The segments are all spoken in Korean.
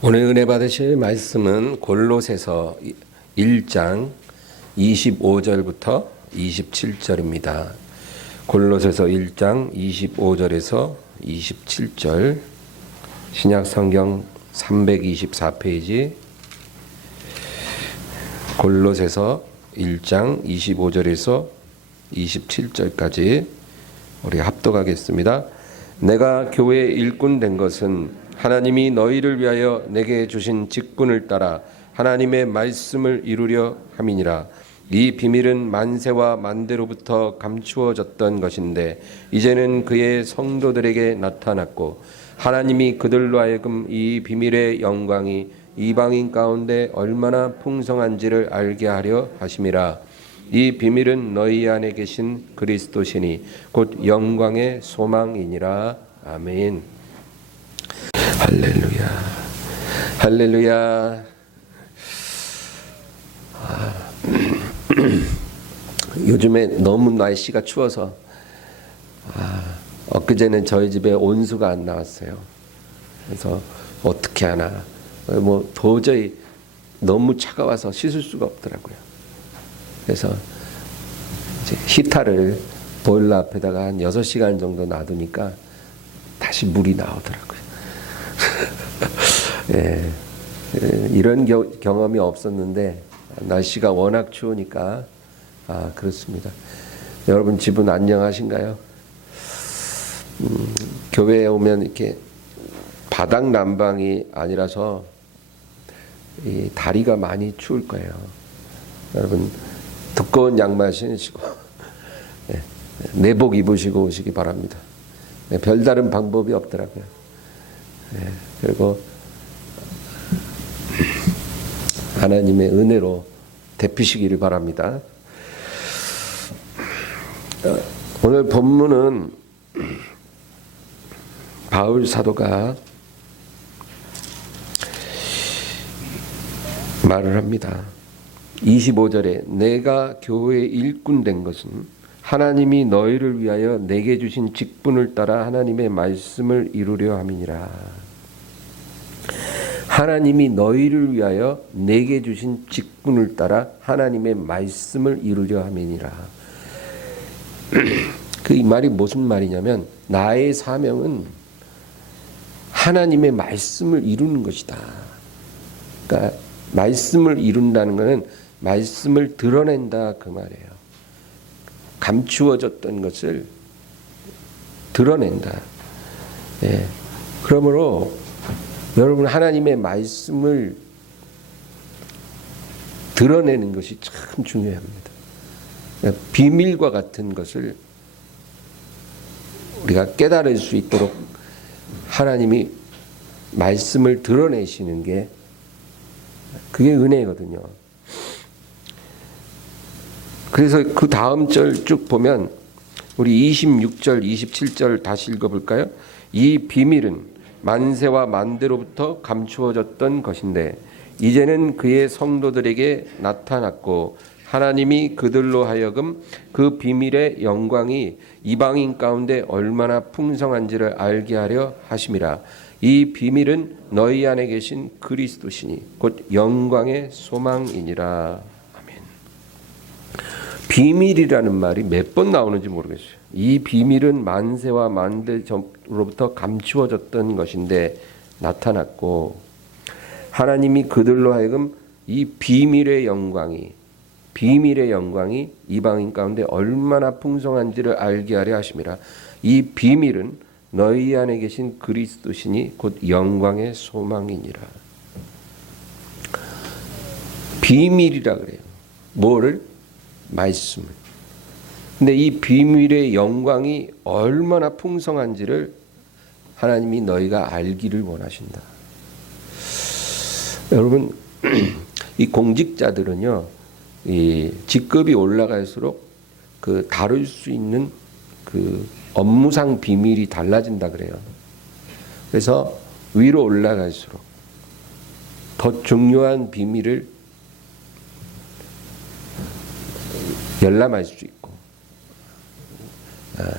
오늘 은혜 받으실 말씀은 골로새서 1장 25절부터 27절입니다. 골로새서 1장 25절에서 27절, 신약 성경 324페이지, 골로새서 1장 25절에서 27절까지 우리 합독하겠습니다. 내가 교회의 일꾼 된 것은 하나님이 너희를 위하여 내게 주신 직분을 따라 하나님의 말씀을 이루려 함이니라. 이 비밀은 만세와 만대로부터 감추어졌던 것인데 이제는 그의 성도들에게 나타났고 하나님이 그들로 하여금 이 비밀의 영광이 이방인 가운데 얼마나 풍성한지를 알게 하려 하심이라. 이 비밀은 너희 안에 계신 그리스도시니 곧 영광의 소망이니라. 아멘. 할렐루야, 할렐루야. 요즘에 너무 날씨가 추워서 엊그제는 저희 집에 온수가 안 나왔어요. 그래서 어떻게 하나, 뭐 도저히 너무 차가워서 씻을 수가 없더라고요. 그래서 이제 히터를 보일러 앞에다가 한 6시간 정도 놔두니까 다시 물이 나오더라고요. 예, 이런 경험이 없었는데 날씨가 워낙 추우니까 그렇습니다. 여러분 집은 안녕하신가요? 교회에 오면 이렇게 바닥 난방이 아니라서 이 다리가 많이 추울 거예요. 여러분 두꺼운 양말 신으시고 내복 입으시고 오시기 바랍니다. 별다른 방법이 없더라고요. 그리고 하나님의 은혜로 데피시기를 바랍니다. 오늘 본문은 바울 사도가 말을 합니다. 25절에 내가 교회의 일꾼 된 것은 하나님이 너희를 위하여 내게 주신 직분을 따라 하나님의 말씀을 이루려 함이니라. 하나님이 너희를 위하여 내게 주신 직분을 따라 하나님의 말씀을 이루려 함이니라. 그 이 말이 무슨 말이냐면 나의 사명은 하나님의 말씀을 이루는 것이다. 그러니까 말씀을 이룬다는 것은 말씀을 드러낸다 그 말이에요. 감추어졌던 것을 드러낸다. 그러므로 여러분 하나님의 말씀을 드러내는 것이 참 중요합니다. 비밀과 같은 것을 우리가 깨달을 수 있도록 하나님이 말씀을 드러내시는 게 그게 은혜거든요. 그래서 그 다음 절 쭉 보면 우리 26절, 27절 다시 읽어볼까요? 이 비밀은 만세와 만대로부터 감추어졌던 것인데 이제는 그의 성도들에게 나타났고 하나님이 그들로 하여금 그 비밀의 영광이 이방인 가운데 얼마나 풍성한지를 알게 하려 하심이라. 이 비밀은 너희 안에 계신 그리스도시니 곧 영광의 소망이니라. 아멘. 비밀이라는 말이 몇 번 나오는지 모르겠어요. 이 비밀은 만세와 만대로부터 감추어졌던 것인데 나타났고 하나님이 그들로 하여금 이 비밀의 영광이 이방인 가운데 얼마나 풍성한지를 알게 하려 하심이라. 이 비밀은 너희 안에 계신 그리스도시니 곧 영광의 소망이니라. 비밀이라 그래요. 뭐를? 말씀을. 근데 이 비밀의 영광이 얼마나 풍성한지를 하나님이 너희가 알기를 원하신다. 여러분 이 공직자들은요, 이 직급이 올라갈수록 그 다룰 수 있는 그 업무상 비밀이 달라진다 그래요. 그래서 위로 올라갈수록 더 중요한 비밀을 열람할 수 있고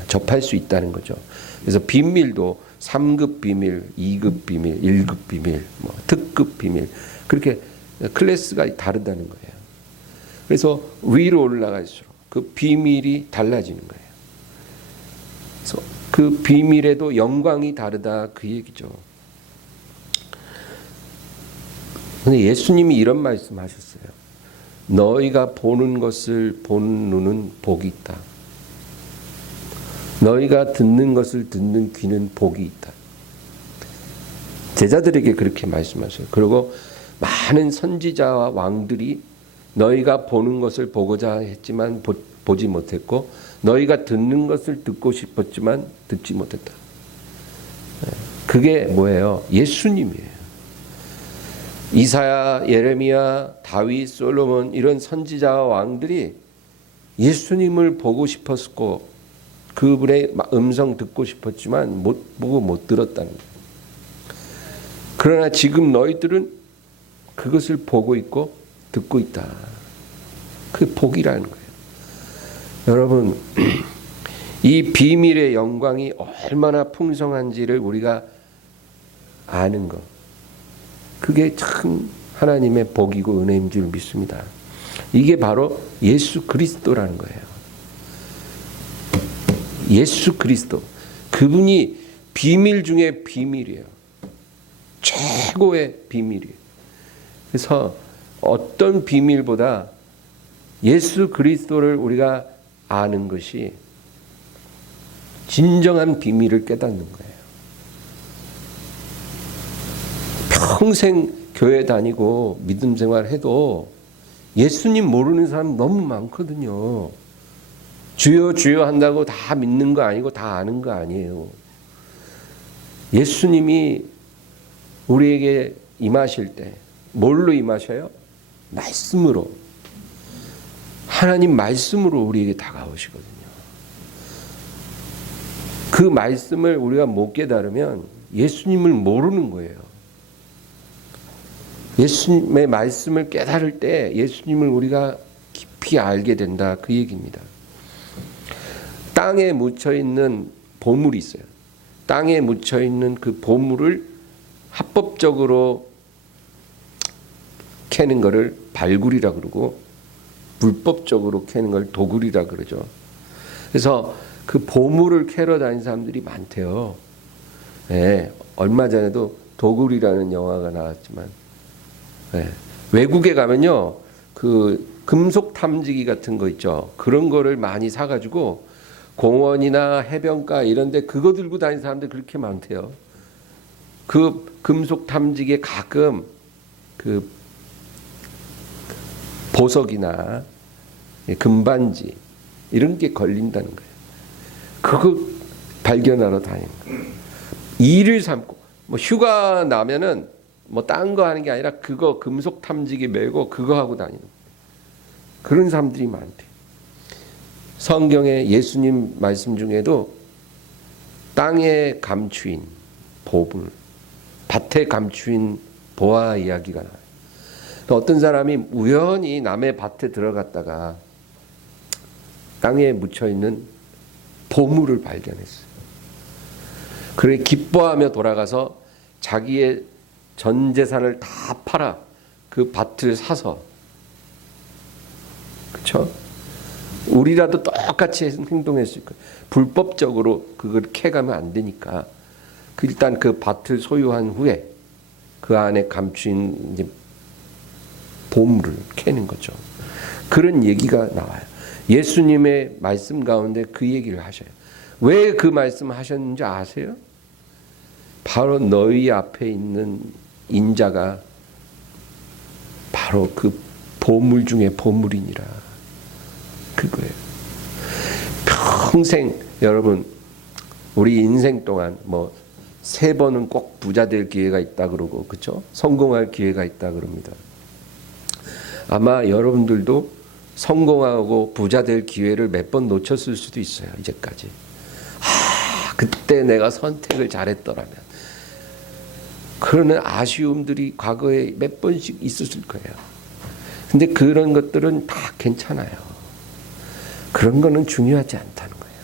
접할 수 있다는 거죠. 그래서 비밀도 3급 비밀, 2급 비밀, 1급 비밀, 뭐 특급 비밀, 그렇게 클래스가 다르다는 거예요. 그래서 위로 올라갈수록 그 비밀이 달라지는 거예요. 그래서 그 비밀에도 영광이 다르다, 그 얘기죠. 근데 예수님이 이런 말씀하셨어요. 너희가 보는 것을 보는 눈은 복이 있다. 너희가 듣는 것을 듣는 귀는 복이 있다. 제자들에게 그렇게 말씀하셔요. 그리고 많은 선지자와 왕들이 너희가 보는 것을 보고자 했지만 보지 못했고, 너희가 듣는 것을 듣고 싶었지만 듣지 못했다. 그게 뭐예요? 예수님이에요. 이사야, 예레미야, 다윗, 솔로몬 이런 선지자와 왕들이 예수님을 보고 싶었고 그분의 음성 듣고 싶었지만 못 보고 못 들었다는 거예요. 그러나 지금 너희들은 그것을 보고 있고 듣고 있다. 그 복이라는 거예요. 여러분, 이 비밀의 영광이 얼마나 풍성한지를 우리가 아는 것, 그게 참 하나님의 복이고 은혜인 줄 믿습니다. 이게 바로 예수 그리스도라는 거예요. 예수 그리스도, 그분이 비밀 중에 비밀이에요. 최고의 비밀이에요. 그래서 어떤 비밀보다 예수 그리스도를 우리가 아는 것이 진정한 비밀을 깨닫는 거예요. 평생 교회 다니고 믿음 생활해도 예수님 모르는 사람 너무 많거든요. 주여 주여 한다고 다 믿는 거 아니고 다 아는 거 아니에요. 예수님이 우리에게 임하실 때 뭘로 임하셔요? 말씀으로. 하나님 말씀으로 우리에게 다가오시거든요. 그 말씀을 우리가 못 깨달으면 예수님을 모르는 거예요. 예수님의 말씀을 깨달을 때 예수님을 우리가 깊이 알게 된다, 그 얘기입니다. 땅에 묻혀있는 보물이 있어요. 땅에 묻혀있는 그 보물을 합법적으로 캐는 것을 발굴이라 그러고, 불법적으로 캐는 걸 도굴이라 그러죠. 그래서 그 보물을 캐러 다니는 사람들이 많대요. 네, 얼마 전에도 도굴이라는 영화가 나왔지만, 네, 외국에 가면요, 그 금속 탐지기 같은 거 있죠. 그런 거를 많이 사가지고 공원이나 해변가 이런데 그거 들고 다니는 사람들 그렇게 많대요. 그 금속 탐지기에 가끔 그 보석이나 금반지 이런 게 걸린다는 거예요. 그거 발견하러 다니는 거예요. 일을 삼고, 뭐 휴가 나면은 뭐 딴 거 하는 게 아니라 그거 금속 탐지기 메고 그거 하고 다니는 거예요. 그런 사람들이 많대. 성경의 예수님 말씀 중에도 땅에 감추인 보물, 밭에 감추인 보화 이야기가 나와요. 어떤 사람이 우연히 남의 밭에 들어갔다가 땅에 묻혀있는 보물을 발견했어요. 그래 기뻐하며 돌아가서 자기의 전 재산을 다 팔아 그 밭을 사서, 그렇죠? 우리라도 똑같이 행동했을 거예요. 불법적으로 그걸 캐가면 안 되니까 일단 그 밭을 소유한 후에 그 안에 감춘 이제 보물을 캐는 거죠. 그런 얘기가 나와요. 예수님의 말씀 가운데 그 얘기를 하셔요. 왜 그 말씀 하셨는지 아세요? 바로 너희 앞에 있는 인자가 바로 그 보물 중에 보물이니라. 그거예요. 평생 여러분 우리 인생 동안 뭐 3번은 꼭 부자 될 기회가 있다 그러고, 그렇죠? 성공할 기회가 있다 그럽니다. 아마 여러분들도 성공하고 부자 될 기회를 몇 번 놓쳤을 수도 있어요. 이제까지. 그때 내가 선택을 잘했더라면. 그러는 아쉬움들이 과거에 몇 번씩 있었을 거예요. 근데 그런 것들은 다 괜찮아요. 그런 거는 중요하지 않다는 거예요.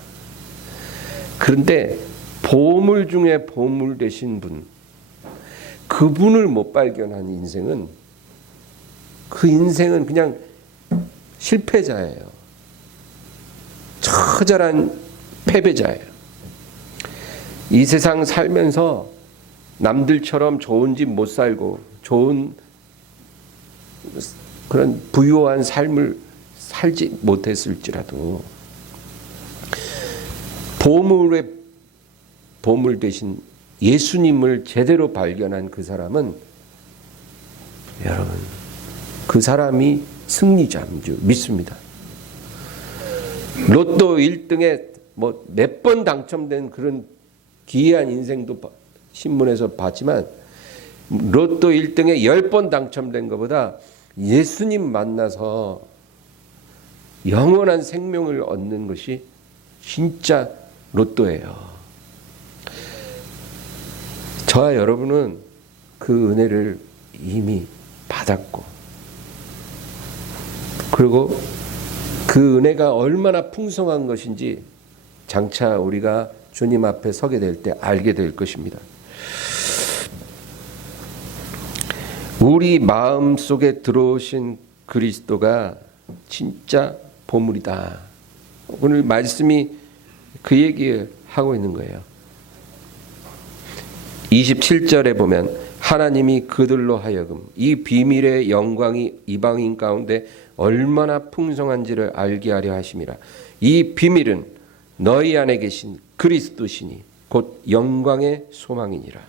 그런데 보물 중에 보물 되신 분, 그분을 못 발견한 인생은, 그 인생은 그냥 실패자예요. 처절한 패배자예요. 이 세상 살면서 남들처럼 좋은 집 못 살고 좋은 그런 부유한 삶을 살지 못했을지라도 보물의 보물 대신 예수님을 제대로 발견한 그 사람은, 여러분, 그 사람이 승리자인 줄 믿습니다. 로또 1등에 뭐 몇 번 당첨된 그런 기이한 인생도 신문에서 봤지만, 로또 1등에 10번 당첨된 것보다 예수님 만나서 영원한 생명을 얻는 것이 진짜 로또예요. 저와 여러분은 그 은혜를 이미 받았고, 그리고 그 은혜가 얼마나 풍성한 것인지 장차 우리가 주님 앞에 서게 될 때 알게 될 것입니다. 우리 마음 속에 들어오신 그리스도가 진짜 보물이다. 오늘 말씀이 그 얘기하고 있는 거예요. 27절에 보면 하나님이 그들로 하여금 이 비밀의 영광이 이방인 가운데 얼마나 풍성한지를 알게 하려 하심이라. 이 비밀은 너희 안에 계신 그리스도시니 곧 영광의 소망이니라.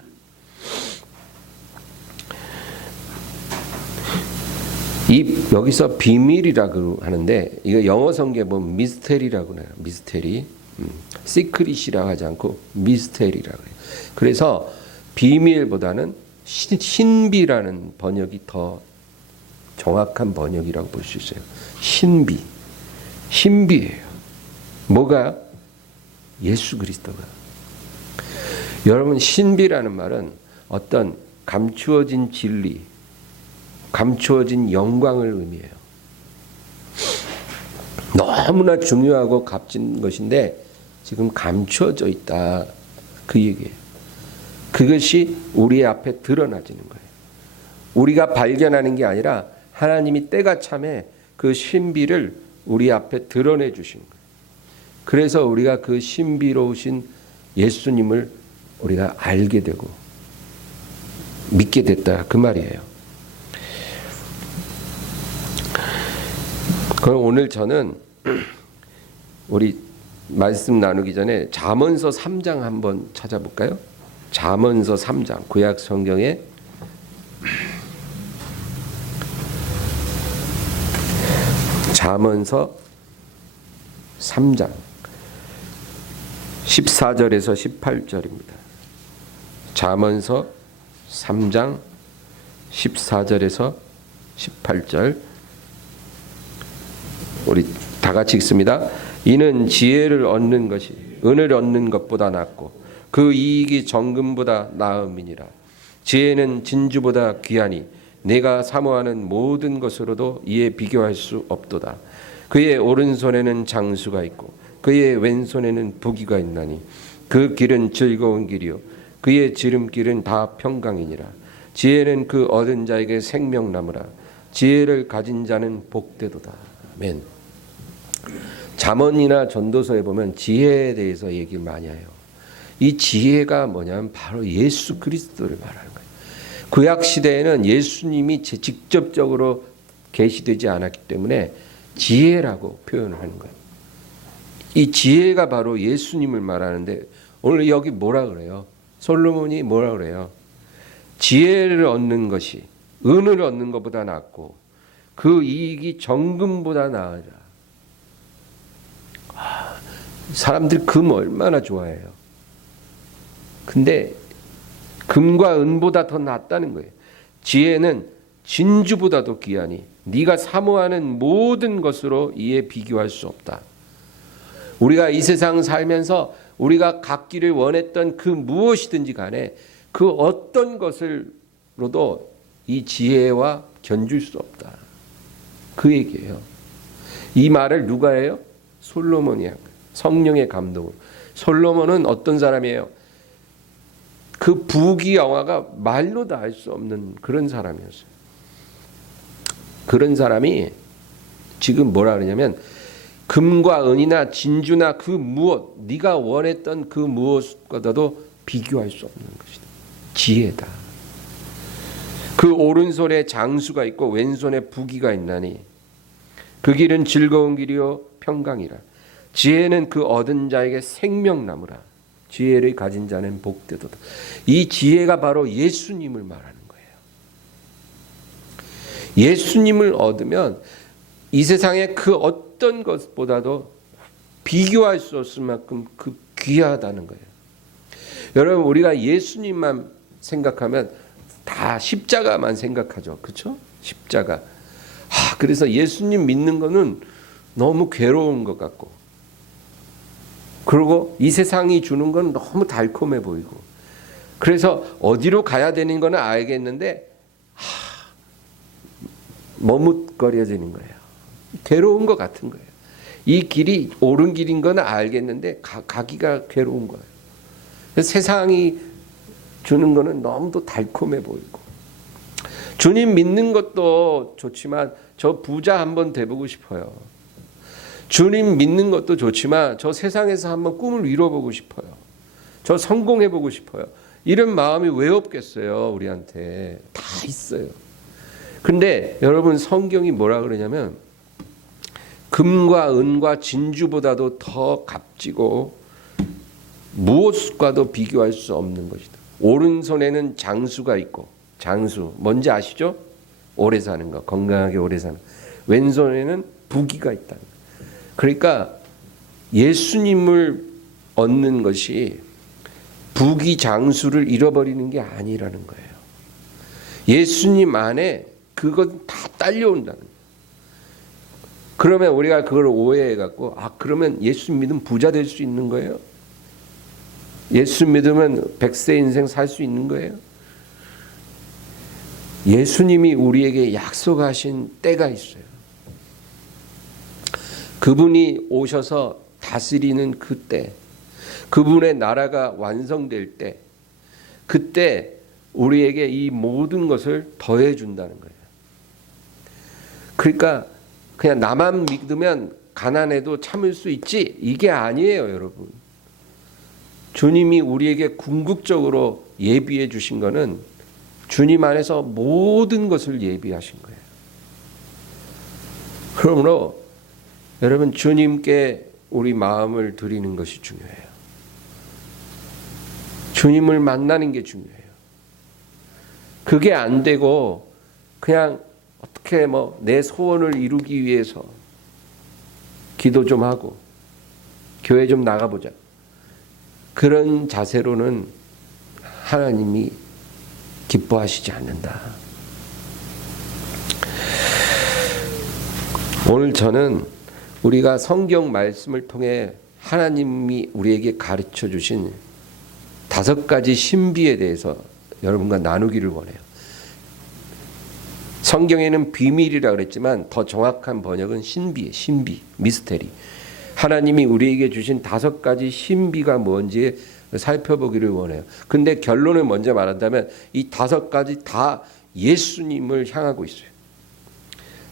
여기서 비밀이라고 하는데, 이거 영어 성경에 보면 미스테리라고 해요. 미스테리. 시크릿이라고 하지 않고 미스테리라고 해요. 그래서 비밀보다는 신비라는 번역이 더 정확한 번역이라고 볼 수 있어요. 신비. 신비예요. 뭐가? 예수 그리스도가. 여러분, 신비라는 말은 어떤 감추어진 진리, 감추어진 영광을 의미해요. 너무나 중요하고 값진 것인데 지금 감추어져 있다, 그 얘기예요. 그것이 우리 앞에 드러나지는 거예요. 우리가 발견하는 게 아니라 하나님이 때가 참에 그 신비를 우리 앞에 드러내 주신 거예요. 그래서 우리가 그 신비로우신 예수님을 우리가 알게 되고 믿게 됐다, 그 말이에요. 그럼 오늘 저는 우리 말씀 나누기 전에 잠언서 3장 한번 찾아볼까요? 잠언서 3장, 구약 성경에 잠언서 3장 14절에서 18절입니다. 잠언서 3장 14절에서 18절 우리 다 같이 읽습니다. 이는 지혜를 얻는 것이 은을 얻는 것보다 낫고 그 이익이 정금보다 나음이니라. 지혜는 진주보다 귀하니 내가 사모하는 모든 것으로도 이에 비교할 수 없도다. 그의 오른손에는 장수가 있고 그의 왼손에는 부귀가 있나니 그 길은 즐거운 길이요 그의 지름길은 다 평강이니라. 지혜는 그 얻은 자에게 생명나무라. 지혜를 가진 자는 복되도다. 아멘. 잠언이나 전도서에 보면 지혜에 대해서 얘기를 많이 해요. 이 지혜가 뭐냐면 바로 예수 그리스도를 말하는 거예요. 구약 시대에는 예수님이 직접적으로 계시되지 않았기 때문에 지혜라고 표현을 하는 거예요. 이 지혜가 바로 예수님을 말하는데 오늘 여기 뭐라 그래요? 솔로몬이 뭐라 그래요? 지혜를 얻는 것이 은을 얻는 것보다 낫고 그 이익이 정금보다 나으라. 사람들 금 얼마나 좋아해요. 근데 금과 은보다 더 낫다는 거예요. 지혜는 진주보다도 귀하니 네가 사모하는 모든 것으로 이에 비교할 수 없다. 우리가 이 세상 살면서 우리가 갖기를 원했던 그 무엇이든지 간에 그 어떤 것으로도 이 지혜와 견줄 수 없다. 그 얘기예요. 이 말을 누가 해요? 솔로몬이 한 거예요. 성령의 감동으로. 솔로몬은 어떤 사람이에요? 그 부귀영화가 말로 다 할 수 없는 그런 사람이었어요. 그런 사람이 지금 뭐라 그러냐면 금과 은이나 진주나 그 무엇, 네가 원했던 그 무엇과도 비교할 수 없는 것이다. 지혜다. 그 오른손에 장수가 있고 왼손에 부귀가 있나니 그 길은 즐거운 길이요 평강이라. 지혜는 그 얻은 자에게 생명나무라. 지혜를 가진 자는 복되도다. 이 지혜가 바로 예수님을 말하는 거예요. 예수님을 얻으면 이 세상의 그 어떤 것보다도 비교할 수 없을 만큼 그 귀하다는 거예요. 여러분, 우리가 예수님만 생각하면 다 십자가만 생각하죠. 그렇죠? 십자가. 그래서 예수님 믿는 거는 너무 괴로운 것 같고, 그리고 이 세상이 주는 건 너무 달콤해 보이고, 그래서 어디로 가야 되는 거는 알겠는데 머뭇거려지는 거예요. 괴로운 것 같은 거예요. 이 길이 옳은 길인 건 알겠는데 가기가 괴로운 거예요. 세상이 주는 거는 너무도 달콤해 보이고, 주님 믿는 것도 좋지만 저 부자 한번 돼보고 싶어요. 주님 믿는 것도 좋지만 저 세상에서 한번 꿈을 이뤄보고 싶어요. 저 성공해보고 싶어요. 이런 마음이 왜 없겠어요? 우리한테 다 있어요. 근데 여러분, 성경이 뭐라 그러냐면 금과 은과 진주보다도 더 값지고 무엇과도 비교할 수 없는 것이다. 오른손에는 장수가 있고, 장수 뭔지 아시죠? 오래 사는 거, 건강하게 오래 사는 거. 왼손에는 부귀가 있다는 거. 그러니까 예수님을 얻는 것이 부귀 장수를 잃어버리는 게 아니라는 거예요. 예수님 안에 그건 다 딸려온다는 거예요. 그러면 우리가 그걸 오해해갖고 그러면 예수 믿으면 부자 될 수 있는 거예요? 예수 믿으면 100세 인생 살 수 있는 거예요? 예수님이 우리에게 약속하신 때가 있어요. 그분이 오셔서 다스리는 그때, 그분의 나라가 완성될 때, 그때 우리에게 이 모든 것을 더해 준다는 거예요. 그러니까 그냥 나만 믿으면 가난해도 참을 수 있지, 이게 아니에요, 여러분. 주님이 우리에게 궁극적으로 예비해 주신 거는 주님 안에서 모든 것을 예비하신 거예요. 그러므로 여러분, 주님께 우리 마음을 드리는 것이 중요해요. 주님을 만나는 게 중요해요. 그게 안 되고 그냥 어떻게 내 소원을 이루기 위해서 기도 좀 하고 교회 좀 나가보자, 그런 자세로는 하나님이 기뻐하시지 않는다. 오늘 저는 우리가 성경 말씀을 통해 하나님이 우리에게 가르쳐 주신 5가지 신비에 대해서 여러분과 나누기를 원해요. 성경에는 비밀이라 그랬지만 더 정확한 번역은 신비예요. 신비, 미스테리. 하나님이 우리에게 주신 5가지 신비가 뭔지 살펴보기를 원해요. 근데 결론을 먼저 말한다면 이 5가지 다 예수님을 향하고 있어요.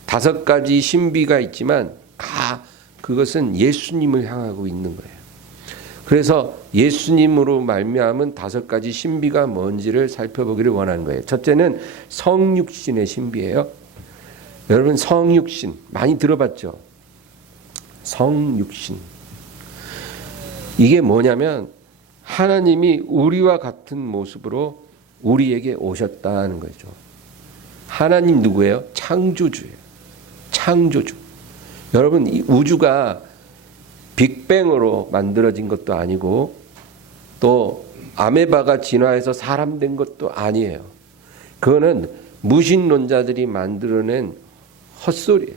5가지 신비가 있지만 그것은 예수님을 향하고 있는 거예요. 그래서 예수님으로 말미암은 5가지 신비가 뭔지를 살펴보기를 원하는 거예요. 첫째는 성육신의 신비예요. 여러분, 성육신 많이 들어봤죠? 성육신. 이게 뭐냐면 하나님이 우리와 같은 모습으로 우리에게 오셨다는 거죠. 하나님 누구예요? 창조주예요. 창조주. 여러분, 이 우주가 빅뱅으로 만들어진 것도 아니고 또 아메바가 진화해서 사람 된 것도 아니에요. 그거는 무신론자들이 만들어낸 헛소리예요.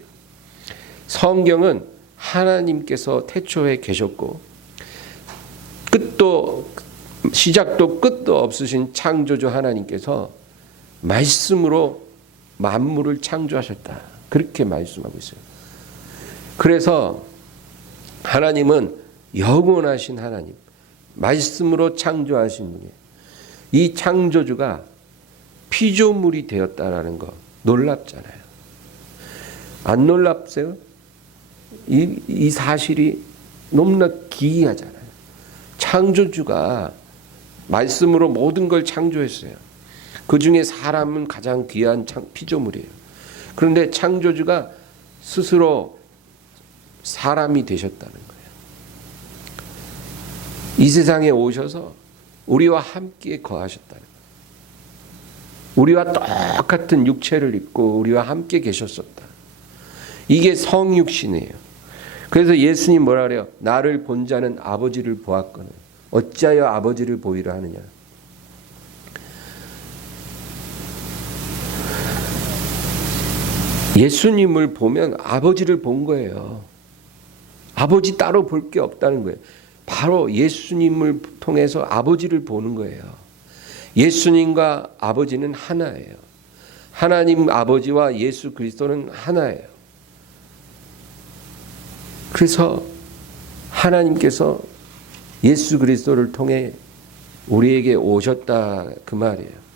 성경은 하나님께서 태초에 계셨고 시작도 끝도 없으신 창조주 하나님께서 말씀으로 만물을 창조하셨다, 그렇게 말씀하고 있어요. 그래서 하나님은 영원하신 하나님, 말씀으로 창조하신 분이에요. 이 창조주가 피조물이 되었다라는 거 놀랍잖아요. 안 놀랍세요? 이 사실이 너무나 기이하잖아요. 창조주가 말씀으로 모든 걸 창조했어요. 그 중에 사람은 가장 귀한 피조물이에요. 그런데 창조주가 스스로 사람이 되셨다는 거예요. 이 세상에 오셔서 우리와 함께 거하셨다는 거예요. 우리와 똑같은 육체를 입고 우리와 함께 계셨었다. 이게 성육신이에요. 그래서 예수님 뭐라 그래요? 나를 본 자는 아버지를 보았거늘 어찌하여 아버지를 보이라 하느냐. 예수님을 보면 아버지를 본 거예요. 아버지 따로 볼 게 없다는 거예요. 바로 예수님을 통해서 아버지를 보는 거예요. 예수님과 아버지는 하나예요. 하나님 아버지와 예수 그리스도는 하나예요. 그래서 하나님께서 예수 그리스도를 통해 우리에게 오셨다 그 말이에요.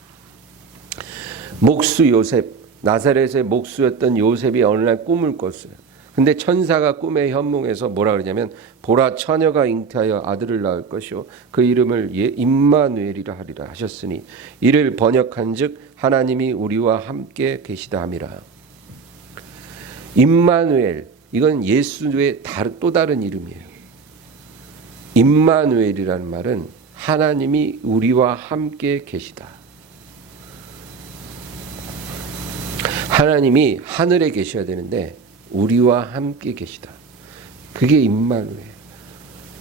목수 요셉, 나사렛의 목수였던 요셉이 어느 날 꿈을 꿨어요. 근데 천사가 꿈의 현몽에서 뭐라 그러냐면 보라 처녀가 잉태하여 아들을 낳을 것이요 그 이름을 임마누엘이라 하리라 하셨으니 이를 번역한즉 하나님이 우리와 함께 계시다 함이라. 임마누엘, 이건 예수의 또 다른 이름이에요. 임마누엘이라는 말은 하나님이 우리와 함께 계시다. 하나님이 하늘에 계셔야 되는데 우리와 함께 계시다. 그게 임마누엘.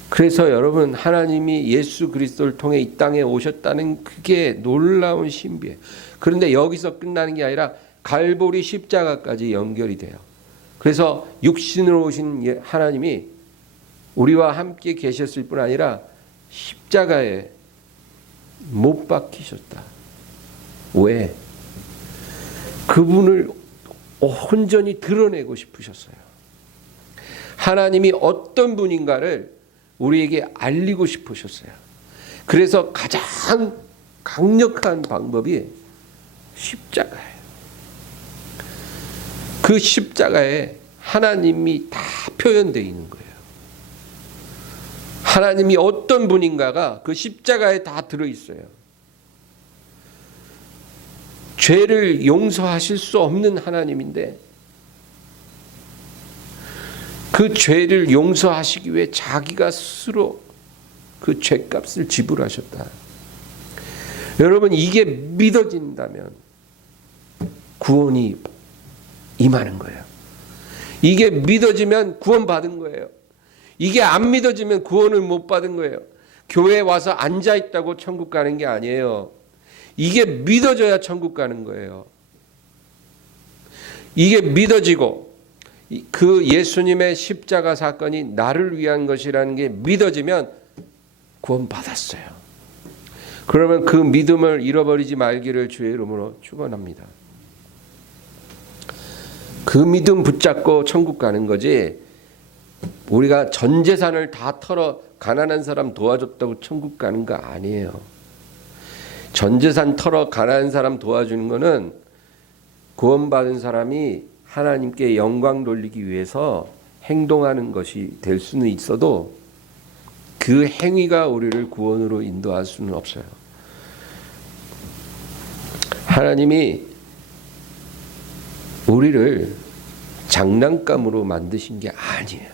그래서 여러분 하나님이 예수 그리스도를 통해 이 땅에 오셨다는 그게 놀라운 신비예요. 그런데 여기서 끝나는 게 아니라 갈보리 십자가까지 연결이 돼요. 그래서 육신으로 오신 하나님이 우리와 함께 계셨을 뿐 아니라 십자가에 못 박히셨다. 왜? 그분을 온전히 드러내고 싶으셨어요. 하나님이 어떤 분인가를 우리에게 알리고 싶으셨어요. 그래서 가장 강력한 방법이 십자가예요. 그 십자가에 하나님이 다 표현되어 있는 거예요. 하나님이 어떤 분인가가 그 십자가에 다 들어있어요. 죄를 용서하실 수 없는 하나님인데 그 죄를 용서하시기 위해 자기가 스스로 그 죄값을 지불하셨다. 여러분 이게 믿어진다면 구원이 임하는 거예요. 이게 믿어지면 구원받은 거예요. 이게 안 믿어지면 구원을 못 받은 거예요. 교회에 와서 앉아있다고 천국 가는 게 아니에요. 이게 믿어져야 천국 가는 거예요. 이게 믿어지고 그 예수님의 십자가 사건이 나를 위한 것이라는 게 믿어지면 구원 받았어요. 그러면 그 믿음을 잃어버리지 말기를 주의 이름으로 축원합니다. 그 믿음 붙잡고 천국 가는 거지 우리가 전 재산을 다 털어 가난한 사람 도와줬다고 천국 가는 거 아니에요. 전 재산 털어 가난한 사람 도와주는 거는 구원받은 사람이 하나님께 영광 돌리기 위해서 행동하는 것이 될 수는 있어도 그 행위가 우리를 구원으로 인도할 수는 없어요. 하나님이 우리를 장난감으로 만드신 게 아니에요.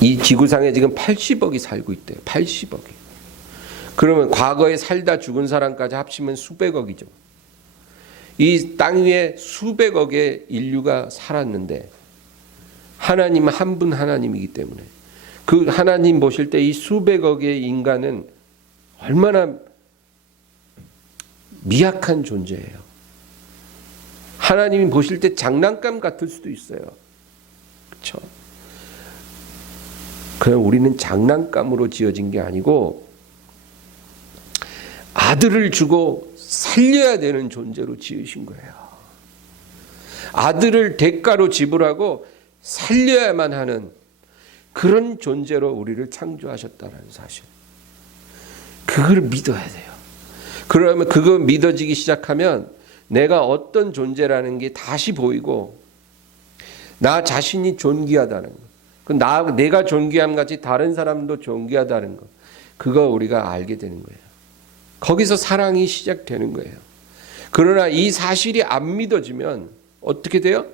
이 지구상에 지금 80억이 살고 있대요. 80억이. 그러면 과거에 살다 죽은 사람까지 합치면 수백억이죠. 이 땅 위에 수백억의 인류가 살았는데 하나님은 한 분 하나님이기 때문에 그 하나님 보실 때 이 수백억의 인간은 얼마나 미약한 존재예요. 하나님이 보실 때 장난감 같을 수도 있어요. 그렇죠? 그럼 우리는 장난감으로 지어진 게 아니고 아들을 주고 살려야 되는 존재로 지으신 거예요. 아들을 대가로 지불하고 살려야만 하는 그런 존재로 우리를 창조하셨다는 사실. 그걸 믿어야 돼요. 그러면 그거 믿어지기 시작하면 내가 어떤 존재라는 게 다시 보이고 나 자신이 존귀하다는 거. 내가 존귀함 같이 다른 사람도 존귀하다는 거. 그거 우리가 알게 되는 거예요. 거기서 사랑이 시작되는 거예요. 그러나 이 사실이 안 믿어지면 어떻게 돼요?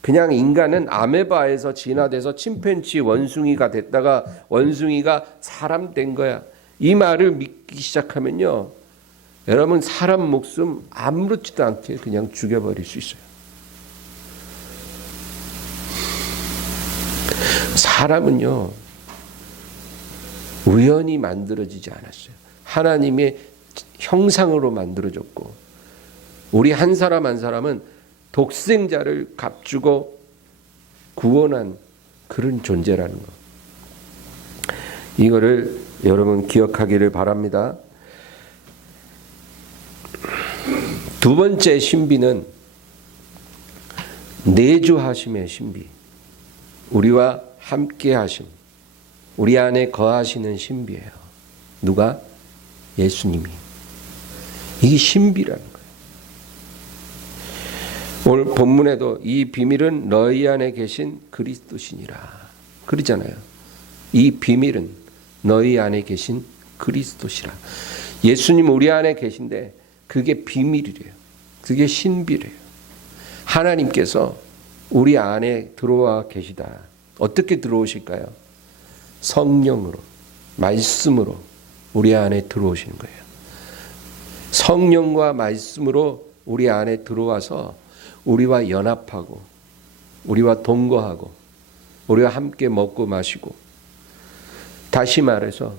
그냥 인간은 아메바에서 진화돼서 침팬지 원숭이가 됐다가 원숭이가 사람 된 거야. 이 말을 믿기 시작하면요. 여러분 사람 목숨 아무렇지도 않게 그냥 죽여버릴 수 있어요. 사람은요. 우연히 만들어지지 않았어요. 하나님의 형상으로 만들어졌고 우리 한 사람 한 사람은 독생자를 값주고 구원한 그런 존재라는 거. 이거를 여러분 기억하기를 바랍니다. 두 번째 신비는 내주하심의 신비. 우리와 함께 하심. 우리 안에 거하시는 신비예요. 누가? 예수님이. 이게 신비라는 거예요. 오늘 본문에도 이 비밀은 너희 안에 계신 그리스도시니라 그러잖아요. 이 비밀은 너희 안에 계신 그리스도시라. 예수님 우리 안에 계신데 그게 비밀이래요. 그게 신비래요. 하나님께서 우리 안에 들어와 계시다. 어떻게 들어오실까요? 성령으로, 말씀으로 우리 안에 들어오시는 거예요. 성령과 말씀으로 우리 안에 들어와서 우리와 연합하고 우리와 동거하고 우리와 함께 먹고 마시고, 다시 말해서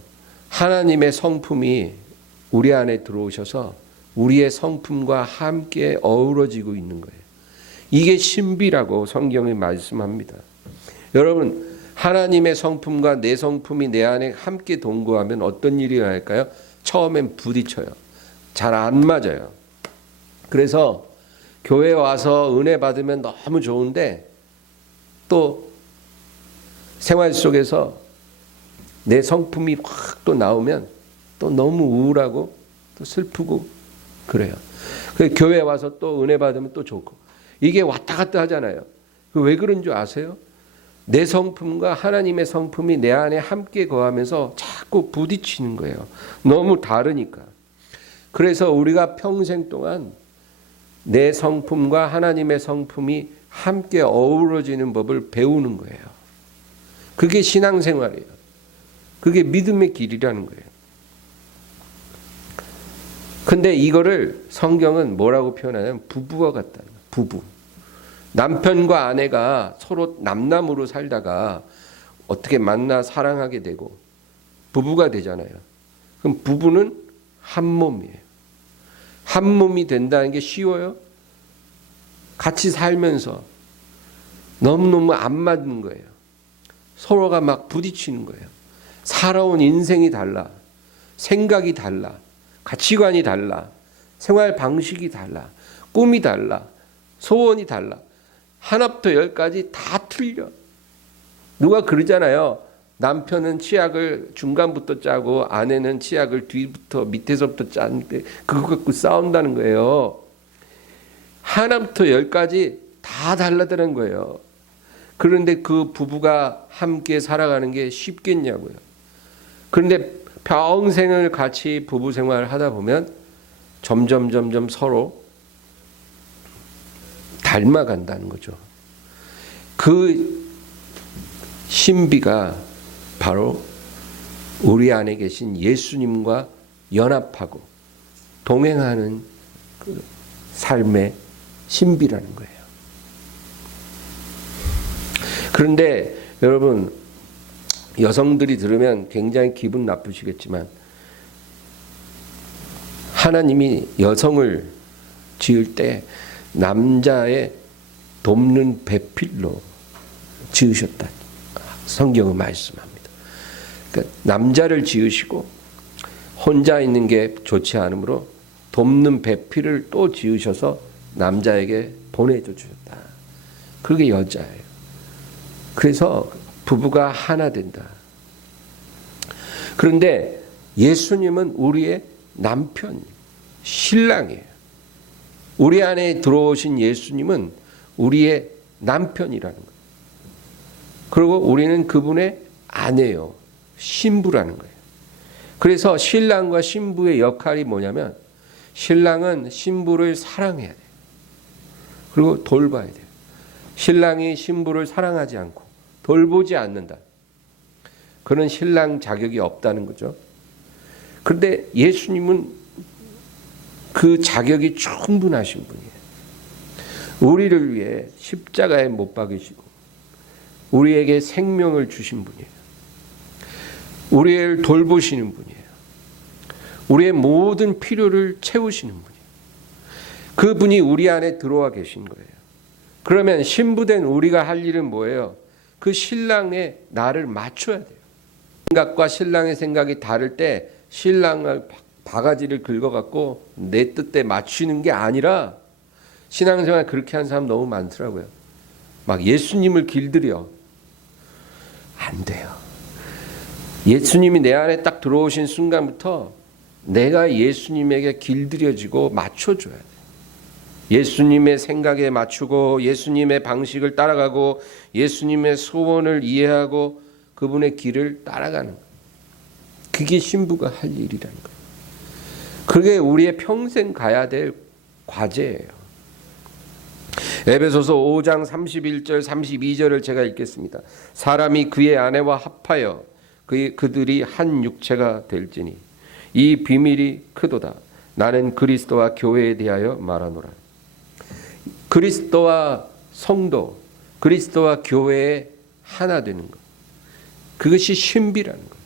하나님의 성품이 우리 안에 들어오셔서 우리의 성품과 함께 어우러지고 있는 거예요. 이게 신비라고 성경이 말씀합니다. 여러분, 하나님의 성품과 내 성품이 내 안에 함께 동거하면 어떤 일이 날까요? 처음엔 부딪혀요. 잘 안 맞아요. 그래서 교회 와서 은혜 받으면 너무 좋은데 또 생활 속에서 내 성품이 확 또 나오면 또 너무 우울하고 또 슬프고 그래요. 그래서 교회 와서 또 은혜 받으면 또 좋고, 이게 왔다 갔다 하잖아요. 왜 그런 줄 아세요? 내 성품과 하나님의 성품이 내 안에 함께 거하면서 자꾸 부딪히는 거예요. 너무 다르니까. 그래서 우리가 평생 동안 내 성품과 하나님의 성품이 함께 어우러지는 법을 배우는 거예요. 그게 신앙생활이에요. 그게 믿음의 길이라는 거예요. 근데 이거를 성경은 뭐라고 표현하냐면 부부와 같다는 거예요. 부부. 남편과 아내가 서로 남남으로 살다가 어떻게 만나 사랑하게 되고 부부가 되잖아요. 그럼 부부는 한 몸이에요. 한 몸이 된다는 게 쉬워요? 같이 살면서 너무너무 안 맞는 거예요. 서로가 막 부딪히는 거예요. 살아온 인생이 달라. 생각이 달라. 가치관이 달라. 생활 방식이 달라. 꿈이 달라. 소원이 달라. 하나부터 열까지 다 틀려. 누가 그러잖아요. 남편은 치약을 중간부터 짜고 아내는 치약을 뒤부터 밑에서부터 짜는데 그거 갖고 싸운다는 거예요. 하나부터 열까지 다 달라드는 거예요. 그런데 그 부부가 함께 살아가는 게 쉽겠냐고요. 그런데 평생을 같이 부부 생활을 하다 보면 점점 서로 닮아간다는 거죠. 그 신비가 바로 우리 안에 계신 예수님과 연합하고 동행하는 그 삶의 신비라는 거예요. 그런데 여러분, 여성들이 들으면 굉장히 기분 나쁘시겠지만 하나님이 여성을 지을 때 남자의 돕는 배필로 지으셨다. 성경은 말씀합니다. 그러니까 남자를 지으시고 혼자 있는 게 좋지 않으므로 돕는 배필을 또 지으셔서 남자에게 보내줘 주셨다. 그게 여자예요. 그래서 부부가 하나 된다. 그런데 예수님은 우리의 남편, 신랑이에요. 우리 안에 들어오신 예수님은 우리의 남편이라는 거예요. 그리고 우리는 그분의 아내요, 신부라는 거예요. 그래서 신랑과 신부의 역할이 뭐냐면 신랑은 신부를 사랑해야 돼요. 그리고 돌봐야 돼요. 신랑이 신부를 사랑하지 않고 돌보지 않는다. 그는 신랑 자격이 없다는 거죠. 그런데 예수님은 그 자격이 충분하신 분이에요. 우리를 위해 십자가에 못 박이시고 우리에게 생명을 주신 분이에요. 우리를 돌보시는 분이에요. 우리의 모든 필요를 채우시는 분이에요. 그분이 우리 안에 들어와 계신 거예요. 그러면 신부된 우리가 할 일은 뭐예요? 그 신랑의 나를 맞춰야 돼요. 생각과 신랑의 생각이 다를 때 신랑을 바가지를 긁어갖고 내 뜻에 맞추는 게 아니라, 신앙생활 그렇게 하는 사람 너무 많더라고요. 막 예수님을 길들여. 안 돼요. 예수님이 내 안에 딱 들어오신 순간부터 내가 예수님에게 길들여지고 맞춰줘야 돼요. 예수님의 생각에 맞추고 예수님의 방식을 따라가고 예수님의 소원을 이해하고 그분의 길을 따라가는 거예요. 그게 신부가 할 일이라는 거예요. 그게 우리의 평생 가야 될 과제예요. 에베소서 5장 31절 32절을 제가 읽겠습니다. 사람이 그의 아내와 합하여 그들이 한 육체가 될지니 이 비밀이 크도다. 나는 그리스도와 교회에 대하여 말하노라. 그리스도와 성도, 그리스도와 교회에 하나 되는 것, 그것이 신비라는 것.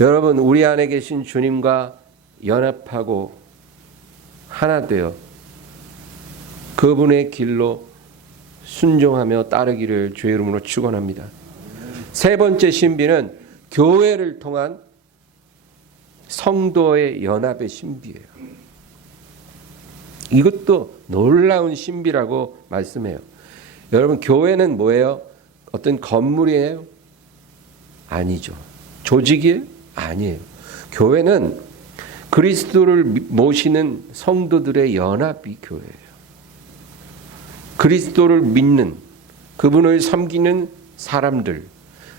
여러분, 우리 안에 계신 주님과 연합하고 하나 되어 그분의 길로 순종하며 따르기를 주의 이름으로 축원합니다. 세 번째 신비는 교회를 통한 성도의 연합의 신비예요. 이것도 놀라운 신비라고 말씀해요. 여러분, 교회는 뭐예요? 어떤 건물이에요? 아니죠. 조직이에요? 아니에요. 교회는 그리스도를 모시는 성도들의 연합이 교회예요. 그리스도를 믿는, 그분을 섬기는 사람들,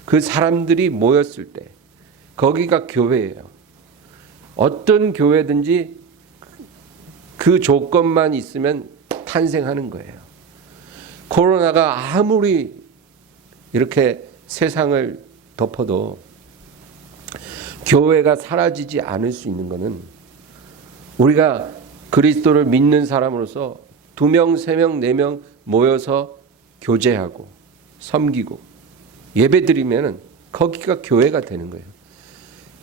그 사람들이 모였을 때 거기가 교회예요. 어떤 교회든지 그 조건만 있으면 탄생하는 거예요. 코로나가 아무리 이렇게 세상을 덮어도 교회가 사라지지 않을 수 있는 것은 우리가 그리스도를 믿는 사람으로서 2명, 3명, 4명 모여서 교제하고 섬기고 예배드리면 거기가 교회가 되는 거예요.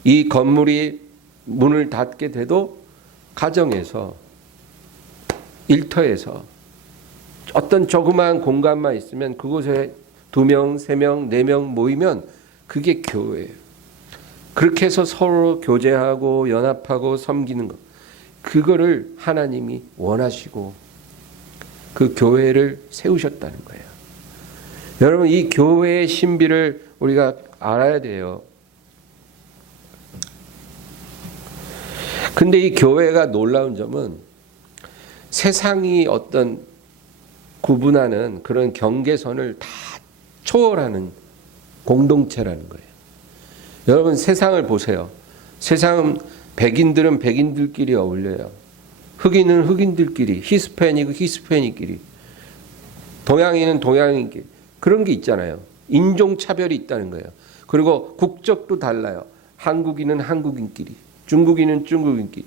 이 건물이 문을 닫게 돼도 가정에서, 일터에서 어떤 조그마한 공간만 있으면 그곳에 2명, 3명, 4명 모이면 그게 교회예요. 그렇게 해서 서로 교제하고 연합하고 섬기는 것, 그거를 하나님이 원하시고 그 교회를 세우셨다는 거예요. 여러분, 이 교회의 신비를 우리가 알아야 돼요. 근데 이 교회가 놀라운 점은 세상이 어떤 구분하는 그런 경계선을 다 초월하는 공동체라는 거예요. 여러분, 세상을 보세요. 세상은 백인들은 백인들끼리 어울려요. 흑인은 흑인들끼리, 히스패닉은 히스패닉끼리, 동양인은 동양인끼리, 그런 게 있잖아요. 인종차별이 있다는 거예요. 그리고 국적도 달라요. 한국인은 한국인끼리, 중국인은 중국인끼리,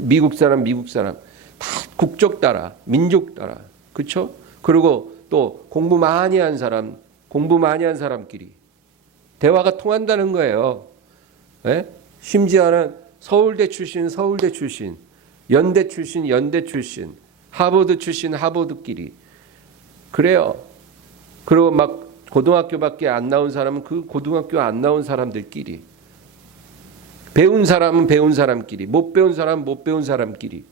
미국 사람 미국 사람, 다 국적 따라, 민족 따라, 그렇죠? 그리고 또 공부 많이 한 사람, 공부 많이 한 사람끼리 대화가 통한다는 거예요. 예? 심지어는 서울대 출신, 서울대 출신, 연대 출신, 연대 출신, 하버드 출신, 하버드끼리 그래요. 그리고 막 고등학교밖에 안 나온 사람은 그 고등학교 안 나온 사람들끼리, 배운 사람은 배운 사람끼리, 못 배운 사람은 못 배운 사람끼리,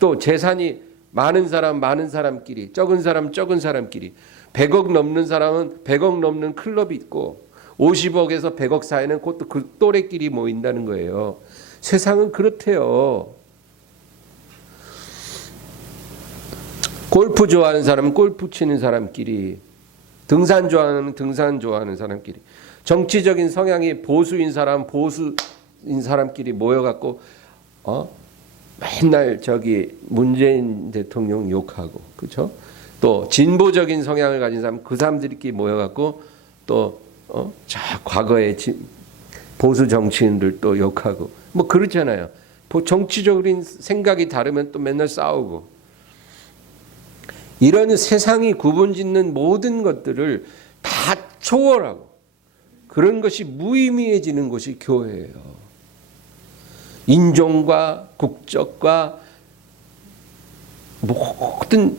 또 재산이 많은 사람 많은 사람끼리, 적은 사람 적은 사람끼리, 100억 넘는 사람은 100억 넘는 클럽이 있고, 50억에서 100억 사이는 그것도 그 또래끼리 모인다는 거예요. 세상은 그렇대요. 골프 좋아하는 사람은 골프 치는 사람끼리, 등산 좋아하는 등산 좋아하는 사람끼리, 정치적인 성향이 보수인 사람 보수인 사람끼리 모여갖고 맨날 저기 문재인 대통령 욕하고, 그렇죠? 또 진보적인 성향을 가진 사람, 그 사람들끼리 모여갖고 또 과거의 보수 정치인들 또 욕하고 뭐 그렇잖아요. 정치적인 생각이 다르면 또 맨날 싸우고, 이런 세상이 구분짓는 모든 것들을 다 초월하고 그런 것이 무의미해지는 것이 교회예요. 인종과 국적과 모든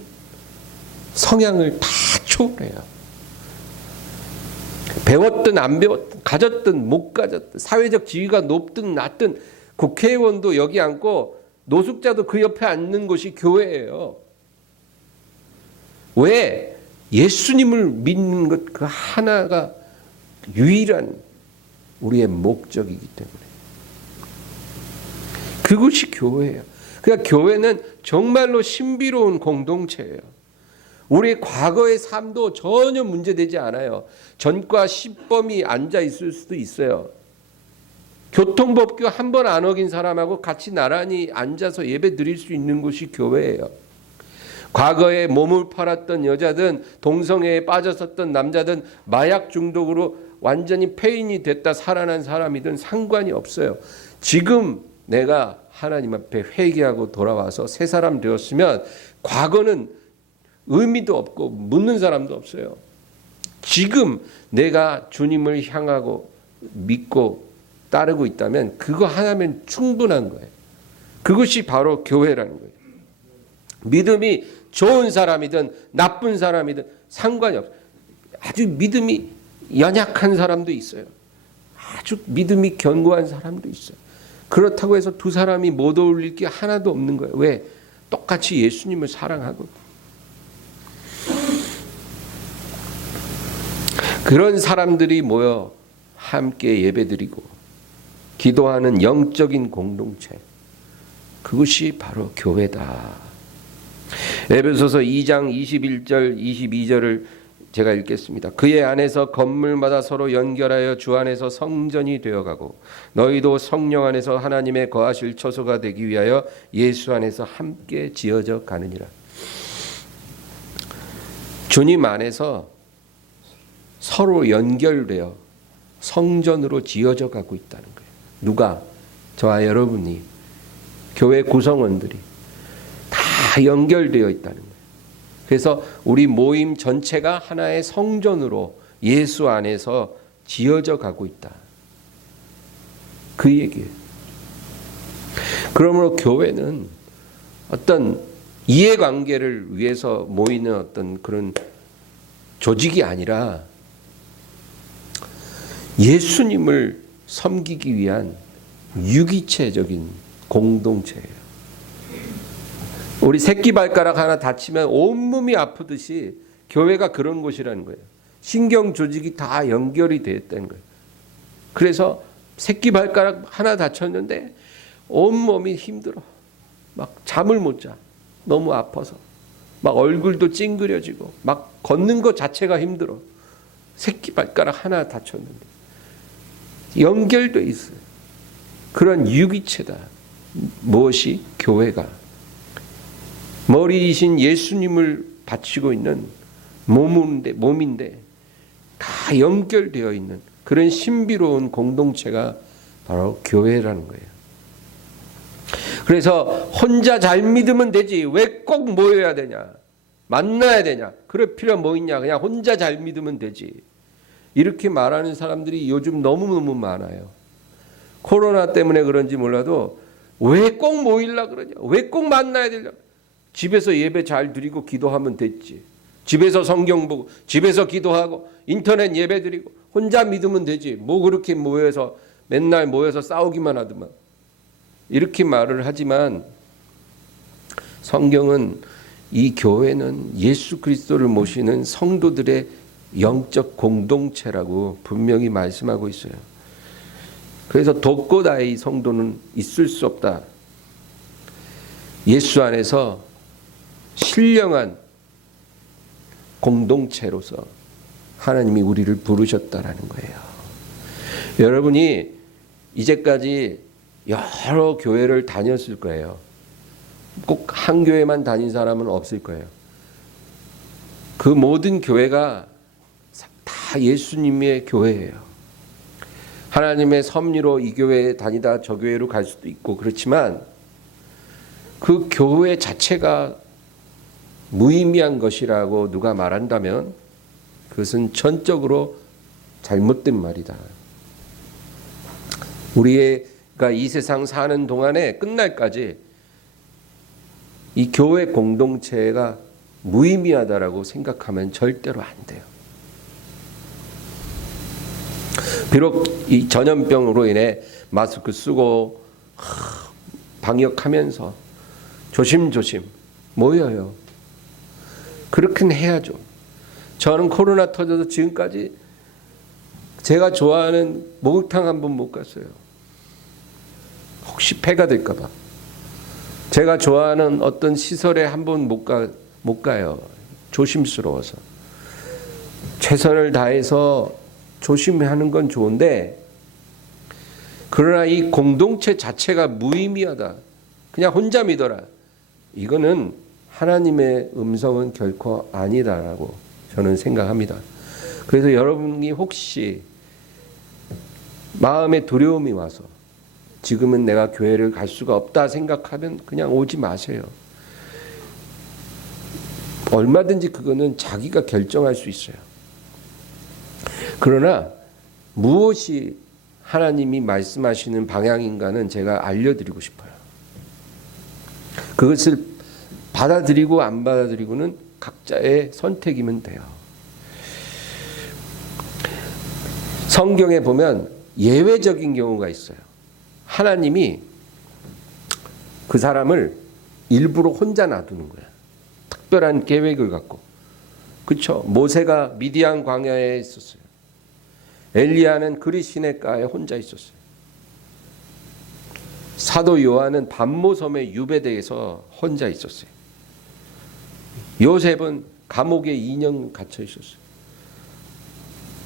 성향을 다 초월해요. 배웠든 안 배웠든, 가졌든 못 가졌든, 사회적 지위가 높든 낮든, 국회의원도 여기 앉고 노숙자도 그 옆에 앉는 곳이 교회예요. 왜? 예수님을 믿는 것 그 하나가 유일한 우리의 목적이기 때문에. 그것이 교회예요. 그러니까 교회는 정말로 신비로운 공동체예요. 우리의 과거의 삶도 전혀 문제되지 않아요. 전과 시범이 앉아 있을 수도 있어요. 교통법규 한 번 안 어긴 사람하고 같이 나란히 앉아서 예배 드릴 수 있는 곳이 교회예요. 과거에 몸을 팔았던 여자든, 동성애에 빠졌었던 남자든, 마약 중독으로 완전히 폐인이 됐다 살아난 사람이든 상관이 없어요. 지금 내가 하나님 앞에 회개하고 돌아와서 새 사람 되었으면 과거는 의미도 없고 묻는 사람도 없어요. 지금 내가 주님을 향하고 믿고 따르고 있다면 그거 하나면 충분한 거예요. 그것이 바로 교회라는 거예요. 믿음이 좋은 사람이든 나쁜 사람이든 상관이 없어요. 아주 믿음이 연약한 사람도 있어요. 아주 믿음이 견고한 사람도 있어요. 그렇다고 해서 두 사람이 못 어울릴 게 하나도 없는 거예요. 왜? 똑같이 예수님을 사랑하고. 그런 사람들이 모여 함께 예배드리고 기도하는 영적인 공동체, 그것이 바로 교회다. 에베소서 2장 21절 22절을 제가 읽겠습니다. 그의 안에서 건물마다 서로 연결하여 주 안에서 성전이 되어가고 너희도 성령 안에서 하나님의 거하실 처소가 되기 위하여 예수 안에서 함께 지어져 가느니라. 주님 안에서 서로 연결되어 성전으로 지어져 가고 있다는 거예요. 누가? 저와 여러분이, 교회 구성원들이 다 연결되어 있다는 거예요. 그래서 우리 모임 전체가 하나의 성전으로 예수 안에서 지어져 가고 있다. 그 얘기예요. 그러므로 교회는 어떤 이해관계를 위해서 모이는 어떤 그런 조직이 아니라 예수님을 섬기기 위한 유기체적인 공동체예요. 우리 새끼발가락 하나 다치면 온몸이 아프듯이 교회가 그런 곳이라는 거예요. 신경 조직이 다 연결이 되어 있다는 거예요. 그래서 새끼발가락 하나 다쳤는데 온몸이 힘들어. 막 잠을 못 자. 너무 아파서. 막 얼굴도 찡그려지고 막 걷는 것 자체가 힘들어. 새끼발가락 하나 다쳤는데. 연결돼 있어요. 그런 유기체다. 무엇이? 교회가. 머리이신 예수님을 바치고 있는 몸인데 다 연결되어 있는 그런 신비로운 공동체가 바로 교회라는 거예요. 그래서 혼자 잘 믿으면 되지 왜 꼭 모여야 되냐, 만나야 되냐, 그럴 필요 뭐 있냐, 그냥 혼자 잘 믿으면 되지, 이렇게 말하는 사람들이 요즘 너무너무 많아요. 코로나 때문에 그런지 몰라도 왜 꼭 모이려고 그러냐, 왜 꼭 만나야 되냐, 집에서 예배 잘 드리고 기도하면 됐지, 집에서 성경 보고 집에서 기도하고 인터넷 예배 드리고 혼자 믿으면 되지, 뭐 그렇게 모여서 맨날 모여서 싸우기만 하더만, 이렇게 말을 하지만 성경은 이 교회는 예수 그리스도를 모시는 성도들의 영적 공동체라고 분명히 말씀하고 있어요. 그래서 독고다이 성도는 있을 수 없다. 예수 안에서 신령한 공동체로서 하나님이 우리를 부르셨다라는 거예요. 여러분이 이제까지 여러 교회를 다녔을 거예요. 꼭 한 교회만 다닌 사람은 없을 거예요. 그 모든 교회가 다 예수님의 교회예요. 하나님의 섭리로 이 교회에 다니다 저 교회로 갈 수도 있고 그렇지만 그 교회 자체가 무의미한 것이라고 누가 말한다면 그것은 전적으로 잘못된 말이다. 우리가 이 세상 사는 동안에 끝날까지 이 교회 공동체가 무의미하다라고 생각하면 절대로 안 돼요. 비록 이 전염병으로 인해 마스크 쓰고 방역하면서 조심조심 모여요. 그렇긴 해야죠. 저는 코로나 터져서 지금까지 제가 좋아하는 목욕탕 한 번 못 갔어요. 혹시 폐가 될까 봐. 제가 좋아하는 어떤 시설에 한 번 못 가요. 조심스러워서. 최선을 다해서 조심하는 건 좋은데 그러나 이 공동체 자체가 무의미하다. 그냥 혼자 믿어라. 이거는 하나님의 음성은 결코 아니다라고 저는 생각합니다. 그래서 여러분이 혹시 마음에 두려움이 와서 지금은 내가 교회를 갈 수가 없다 생각하면 그냥 오지 마세요. 얼마든지 그거는 자기가 결정할 수 있어요. 그러나 무엇이 하나님이 말씀하시는 방향인가는 제가 알려드리고 싶어요. 그것을 받아들이고 안 받아들이고는 각자의 선택이면 돼요. 성경에 보면 예외적인 경우가 있어요. 하나님이 그 사람을 일부러 혼자 놔두는 거야. 특별한 계획을 갖고. 그렇죠? 모세가 미디안 광야에 있었어요. 엘리야는 그리시네가에 혼자 있었어요. 사도 요한은 반모섬의 유배대에서 혼자 있었어요. 요셉은 감옥에 2년 갇혀 있었어요.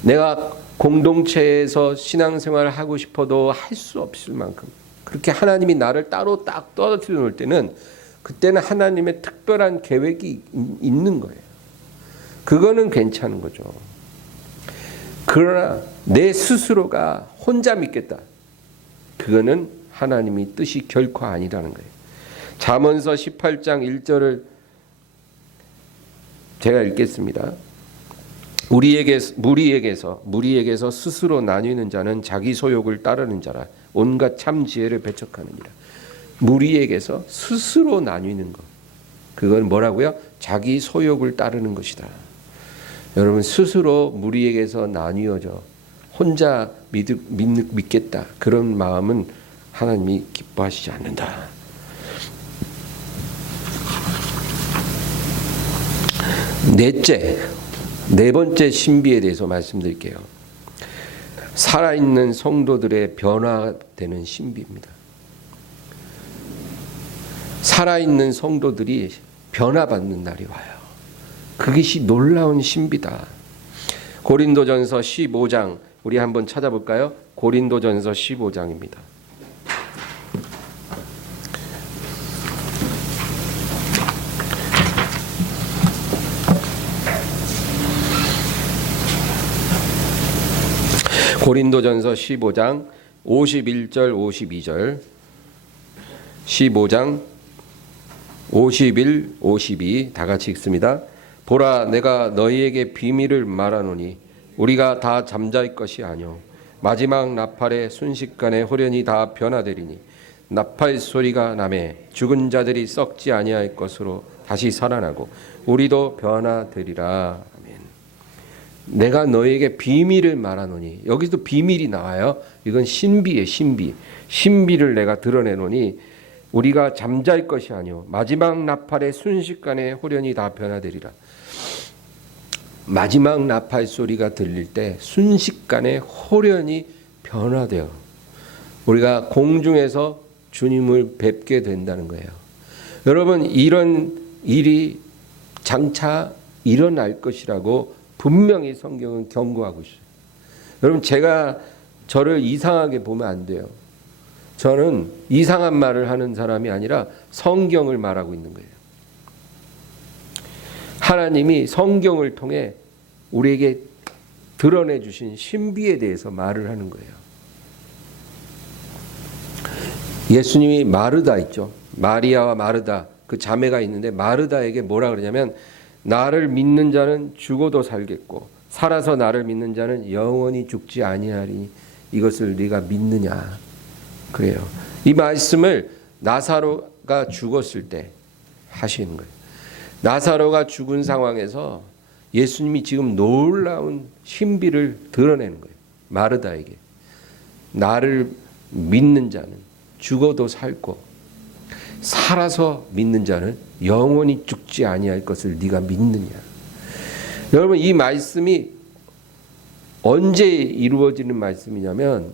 내가 공동체에서 신앙생활을 하고 싶어도 할 수 없을 만큼 그렇게 하나님이 나를 따로 딱 떨어뜨려 놓을 때는 그때는 하나님의 특별한 계획이 있는 거예요. 그거는 괜찮은 거죠. 그러나 내 스스로가 혼자 믿겠다. 그거는 하나님이 뜻이 결코 아니라는 거예요. 잠언서 18장 1절을 제가 읽겠습니다. 무리에게서 스스로 나뉘는 자는 자기 소욕을 따르는 자라. 온갖 참 지혜를 배척하느니라. 무리에게서 스스로 나뉘는 것. 그건 뭐라고요? 자기 소욕을 따르는 것이다. 여러분 스스로 무리에게서 나뉘어져 혼자 믿겠다. 그런 마음은 하나님이 기뻐하시지 않는다. 네 번째 신비에 대해서 말씀드릴게요. 살아있는 성도들의 변화되는 신비입니다. 살아있는 성도들이 변화받는 날이 와요. 그것이 놀라운 신비다. 고린도전서 15장 우리 한번 찾아볼까요? 고린도전서 15장입니다. 고린도전서 15장 51절 52절 15장 51, 52 다 같이 읽습니다. 보라 내가 너희에게 비밀을 말하노니 우리가 다 잠잘 것이 아니오 마지막 나팔의 순식간에 호련히 다 변화되리니 나팔 소리가 나매 죽은 자들이 썩지 아니할 것으로 다시 살아나고 우리도 변화되리라. 아멘. 내가 너희에게 비밀을 말하노니 여기서 비밀이 나와요. 이건 신비예요. 신비를 내가 드러내노니 우리가 잠잘 것이 아니오 마지막 나팔의 순식간에 호련히 다 변화되리라. 마지막 나팔 소리가 들릴 때 순식간에 호련히 변화되어 우리가 공중에서 주님을 뵙게 된다는 거예요. 여러분, 이런 일이 장차 일어날 것이라고 분명히 성경은 경고하고 있어요. 여러분, 제가 저를 이상하게 보면 안 돼요. 저는 이상한 말을 하는 사람이 아니라 성경을 말하고 있는 거예요. 하나님이 성경을 통해 우리에게 드러내 주신 신비에 대해서 말을 하는 거예요. 예수님이 마르다 있죠. 마리아와 마르다, 그 자매가 있는데 마르다에게 뭐라 그러냐면 나를 믿는 자는 죽어도 살겠고 살아서 나를 믿는 자는 영원히 죽지 아니하리니 이것을 네가 믿느냐 그래요. 이 말씀을 나사로가 죽었을 때 하시는 거예요. 나사로가 죽은 상황에서 예수님이 지금 놀라운 신비를 드러내는 거예요. 마르다에게 나를 믿는 자는 죽어도 살고 살아서 믿는 자는 영원히 죽지 아니할 것을 네가 믿느냐. 여러분, 이 말씀이 언제 이루어지는 말씀이냐면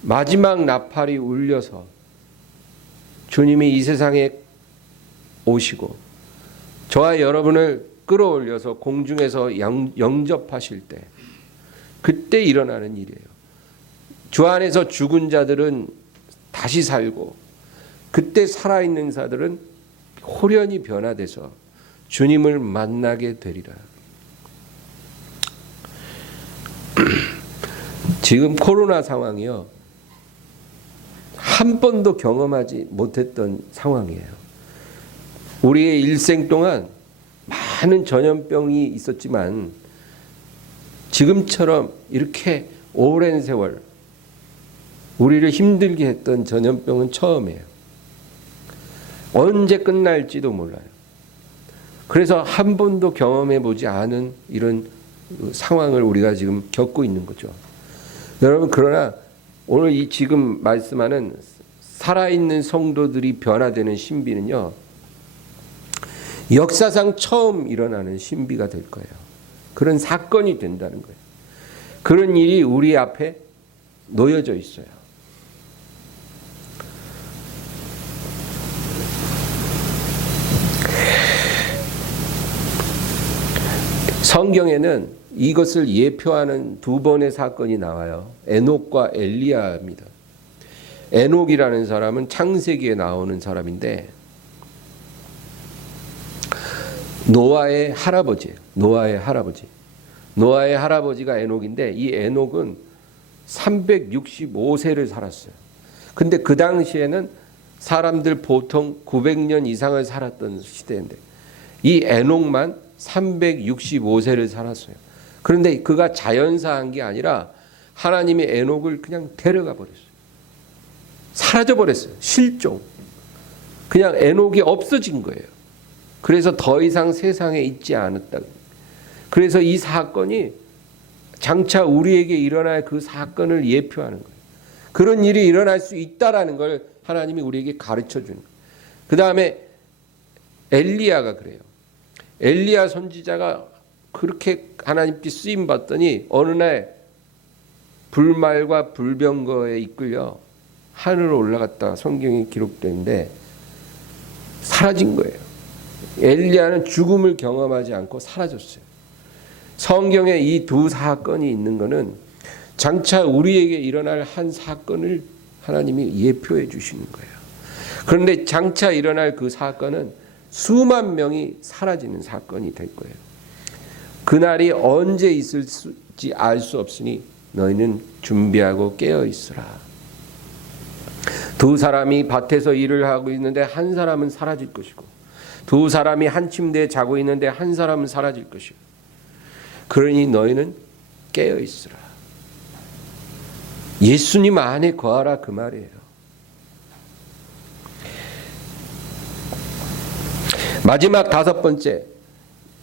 마지막 나팔이 울려서 주님이 이 세상에 오시고 저와 여러분을 끌어올려서 공중에서 영접하실 때 그때 일어나는 일이에요. 주 안에서 죽은 자들은 다시 살고 그때 살아있는 자들은 호련히 변화돼서 주님을 만나게 되리라. 지금 코로나 상황이요, 한 번도 경험하지 못했던 상황이에요. 우리의 일생 동안 많은 전염병이 있었지만 지금처럼 이렇게 오랜 세월 우리를 힘들게 했던 전염병은 처음이에요. 언제 끝날지도 몰라요. 그래서 한 번도 경험해 보지 않은 이런 상황을 우리가 지금 겪고 있는 거죠. 여러분, 그러나 오늘 이 지금 말씀하는 살아있는 성도들이 변화되는 신비는요, 역사상 처음 일어나는 신비가 될 거예요. 그런 사건이 된다는 거예요. 그런 일이 우리 앞에 놓여져 있어요. 성경에는 이것을 예표하는 두 번의 사건이 나와요. 에녹과 엘리야입니다. 에녹이라는 사람은 창세기에 나오는 사람인데 노아의 할아버지예요. 노아의 할아버지. 노아의 할아버지가 에녹인데 이 에녹은 365세를 살았어요. 근데 그 당시에는 사람들 보통 900년 이상을 살았던 시대인데 이 에녹만 365세를 살았어요. 그런데 그가 자연사한 게 아니라 하나님이 에녹을 그냥 데려가 버렸어요. 사라져 버렸어요. 실종. 그냥 에녹이 없어진 거예요. 그래서 더 이상 세상에 있지 않았다. 그래서 이 사건이 장차 우리에게 일어날 그 사건을 예표하는 거예요. 그런 일이 일어날 수 있다라는 걸 하나님이 우리에게 가르쳐 주는 거예요. 그 다음에 엘리야가 그래요. 엘리야 선지자가 그렇게 하나님께 쓰임 받더니 어느 날 불말과 불병거에 이끌려 하늘로 올라갔다가 성경에 기록되는데 사라진 거예요. 엘리야는 죽음을 경험하지 않고 사라졌어요. 성경에 이 두 사건이 있는 것은 장차 우리에게 일어날 한 사건을 하나님이 예표해 주시는 거예요. 그런데 장차 일어날 그 사건은 수만 명이 사라지는 사건이 될 거예요. 그날이 언제 있을지 알 수 없으니 너희는 준비하고 깨어 있으라. 두 사람이 밭에서 일을 하고 있는데 한 사람은 사라질 것이고 두 사람이 한 침대에 자고 있는데 한 사람은 사라질 것이고 그러니 너희는 깨어 있으라. 예수님 안에 거하라 그 말이에요. 마지막 다섯 번째,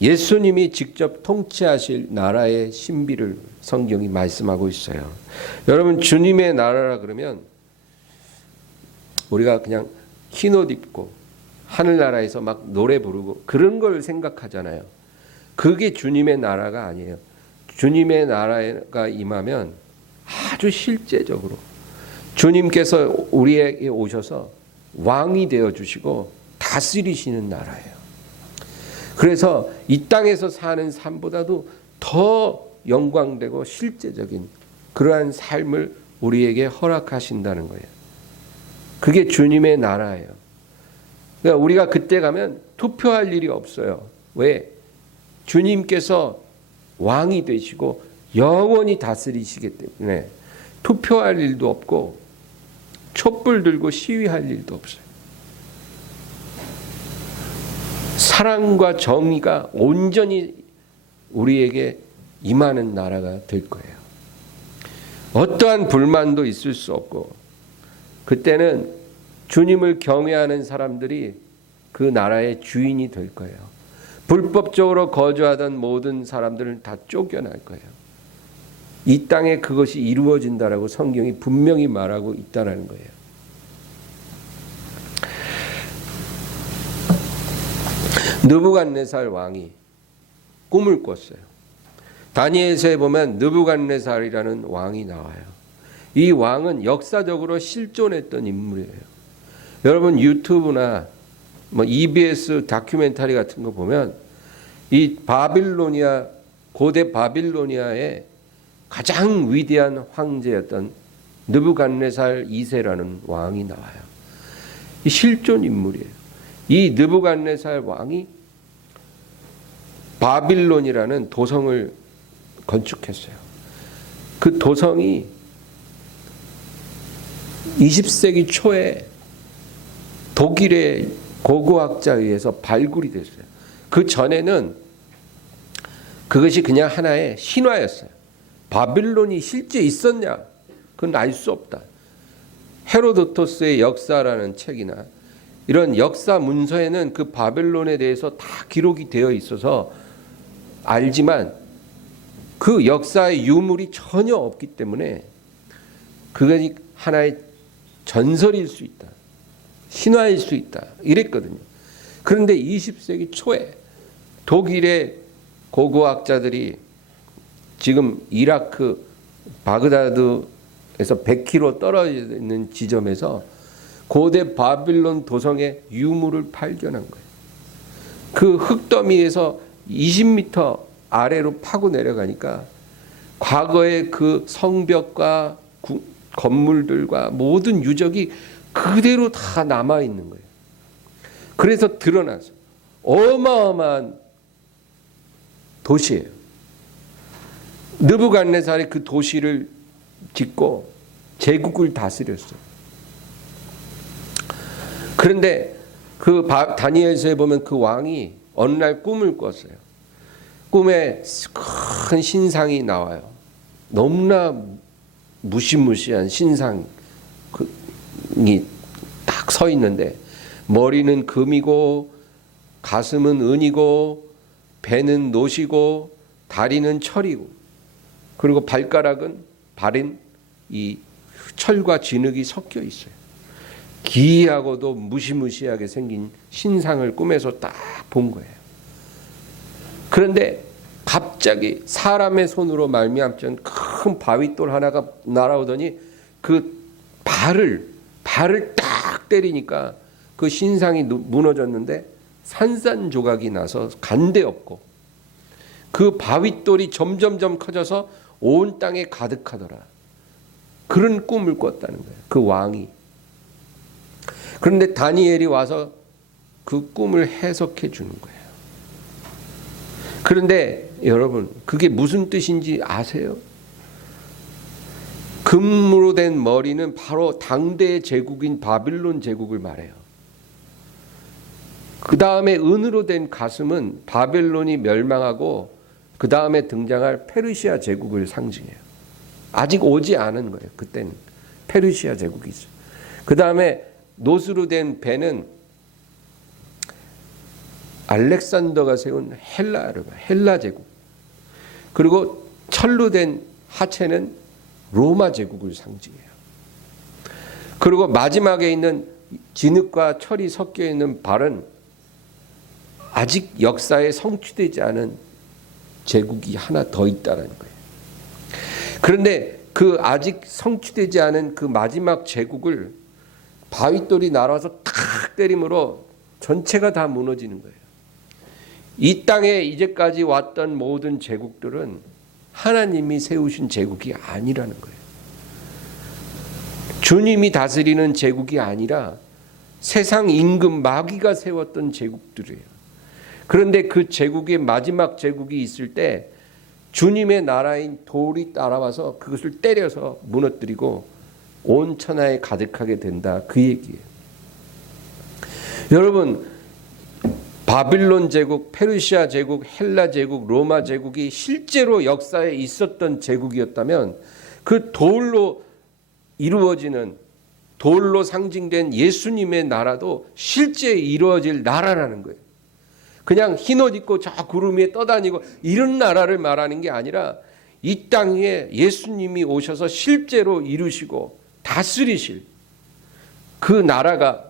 예수님이 직접 통치하실 나라의 신비를 성경이 말씀하고 있어요. 여러분, 주님의 나라라 그러면 우리가 그냥 흰옷 입고 하늘나라에서 막 노래 부르고 그런 걸 생각하잖아요. 그게 주님의 나라가 아니에요. 주님의 나라가 임하면 아주 실제적으로 주님께서 우리에게 오셔서 왕이 되어 주시고 다스리시는 나라예요. 그래서 이 땅에서 사는 삶보다도 더 영광되고 실제적인 그러한 삶을 우리에게 허락하신다는 거예요. 그게 주님의 나라예요. 그러니까 우리가 그때 가면 투표할 일이 없어요. 왜? 주님께서 왕이 되시고 영원히 다스리시기 때문에 투표할 일도 없고 촛불 들고 시위할 일도 없어요. 사랑과 정의가 온전히 우리에게 임하는 나라가 될 거예요. 어떠한 불만도 있을 수 없고 그때는 주님을 경외하는 사람들이 그 나라의 주인이 될 거예요. 불법적으로 거주하던 모든 사람들은 다 쫓겨날 거예요. 이 땅에 그것이 이루어진다라고 성경이 분명히 말하고 있다는 거예요. 느부갓네살 왕이 꿈을 꿨어요. 다니엘서에 보면 느부갓네살이라는 왕이 나와요. 이 왕은 역사적으로 실존했던 인물이에요. 여러분 유튜브나 EBS 다큐멘터리 같은 거 보면 이 바빌로니아 고대 바빌로니아의 가장 위대한 황제였던 느부갓네살 2세라는 왕이 나와요. 이 실존 인물이에요. 이 느부갓네살 왕이 바빌론이라는 도성을 건축했어요. 그 도성이 20세기 초에 독일의 고고학자에 의해서 발굴이 됐어요. 그 전에는 그것이 그냥 하나의 신화였어요. 바빌론이 실제 있었냐? 그건 알 수 없다. 헤로도토스의 역사라는 책이나 이런 역사 문서에는 그 바벨론에 대해서 다 기록이 되어 있어서 알지만 그 역사의 유물이 전혀 없기 때문에 그것이 하나의 전설일 수 있다. 신화일 수 있다. 이랬거든요. 그런데 20세기 초에 독일의 고고학자들이 지금 이라크 바그다드에서 100km 떨어져 있는 지점에서 고대 바빌론 도성의 유물을 발견한 거예요. 그 흙더미에서 20m 아래로 파고 내려가니까 과거의 그 성벽과 건물들과 모든 유적이 그대로 다 남아 있는 거예요. 그래서 드러나서 어마어마한 도시예요. 느부갓네살이 그 도시를 짓고 제국을 다스렸어요. 그런데 그 다니엘서에 보면 그 왕이 어느 날 꿈을 꿨어요. 꿈에 큰 신상이 나와요. 너무나 무시무시한 신상이 딱 서 있는데 머리는 금이고 가슴은 은이고 배는 노시고 다리는 철이고 그리고 발가락은 발인 이 철과 진흙이 섞여 있어요. 기이하고도 무시무시하게 생긴 신상을 꿈에서 딱 본 거예요. 그런데 갑자기 사람의 손으로 말미암던 큰 바위돌 하나가 날아오더니 그 발을 딱 때리니까 그 신상이 무너졌는데 산산조각이 나서 간데 없고 그 바위돌이 점점점 커져서 온 땅에 가득하더라. 그런 꿈을 꿨다는 거예요. 그 왕이. 그런데 다니엘이 와서 그 꿈을 해석해 주는 거예요. 그런데 여러분 그게 무슨 뜻인지 아세요? 금으로 된 머리는 바로 당대의 제국인 바빌론 제국을 말해요. 그 다음에 은으로 된 가슴은 바벨론이 멸망하고 그 다음에 등장할 페르시아 제국을 상징해요. 아직 오지 않은 거예요. 그때는 페르시아 제국이죠. 그 다음에 노스로 된 배는 알렉산더가 세운 헬라 제국. 그리고 철로 된 하체는 로마 제국을 상징해요. 그리고 마지막에 있는 진흙과 철이 섞여 있는 발은 아직 역사에 성취되지 않은 제국이 하나 더 있다는 거예요. 그런데 그 아직 성취되지 않은 그 마지막 제국을 바위돌이 날아와서 탁 때림으로 전체가 다 무너지는 거예요. 이 땅에 이제까지 왔던 모든 제국들은 하나님이 세우신 제국이 아니라는 거예요. 주님이 다스리는 제국이 아니라 세상 임금 마귀가 세웠던 제국들이에요. 그런데 그 제국의 마지막 제국이 있을 때 주님의 나라인 돌이 따라와서 그것을 때려서 무너뜨리고 온 천하에 가득하게 된다, 그 얘기예요. 여러분, 바빌론 제국, 페르시아 제국, 헬라 제국, 로마 제국이 실제로 역사에 있었던 제국이었다면 그 돌로 이루어지는, 돌로 상징된 예수님의 나라도 실제 이루어질 나라라는 거예요. 그냥 흰옷 입고 저 구름 위에 떠다니고 이런 나라를 말하는 게 아니라 이 땅에 예수님이 오셔서 실제로 이루시고 다스리실 그 나라가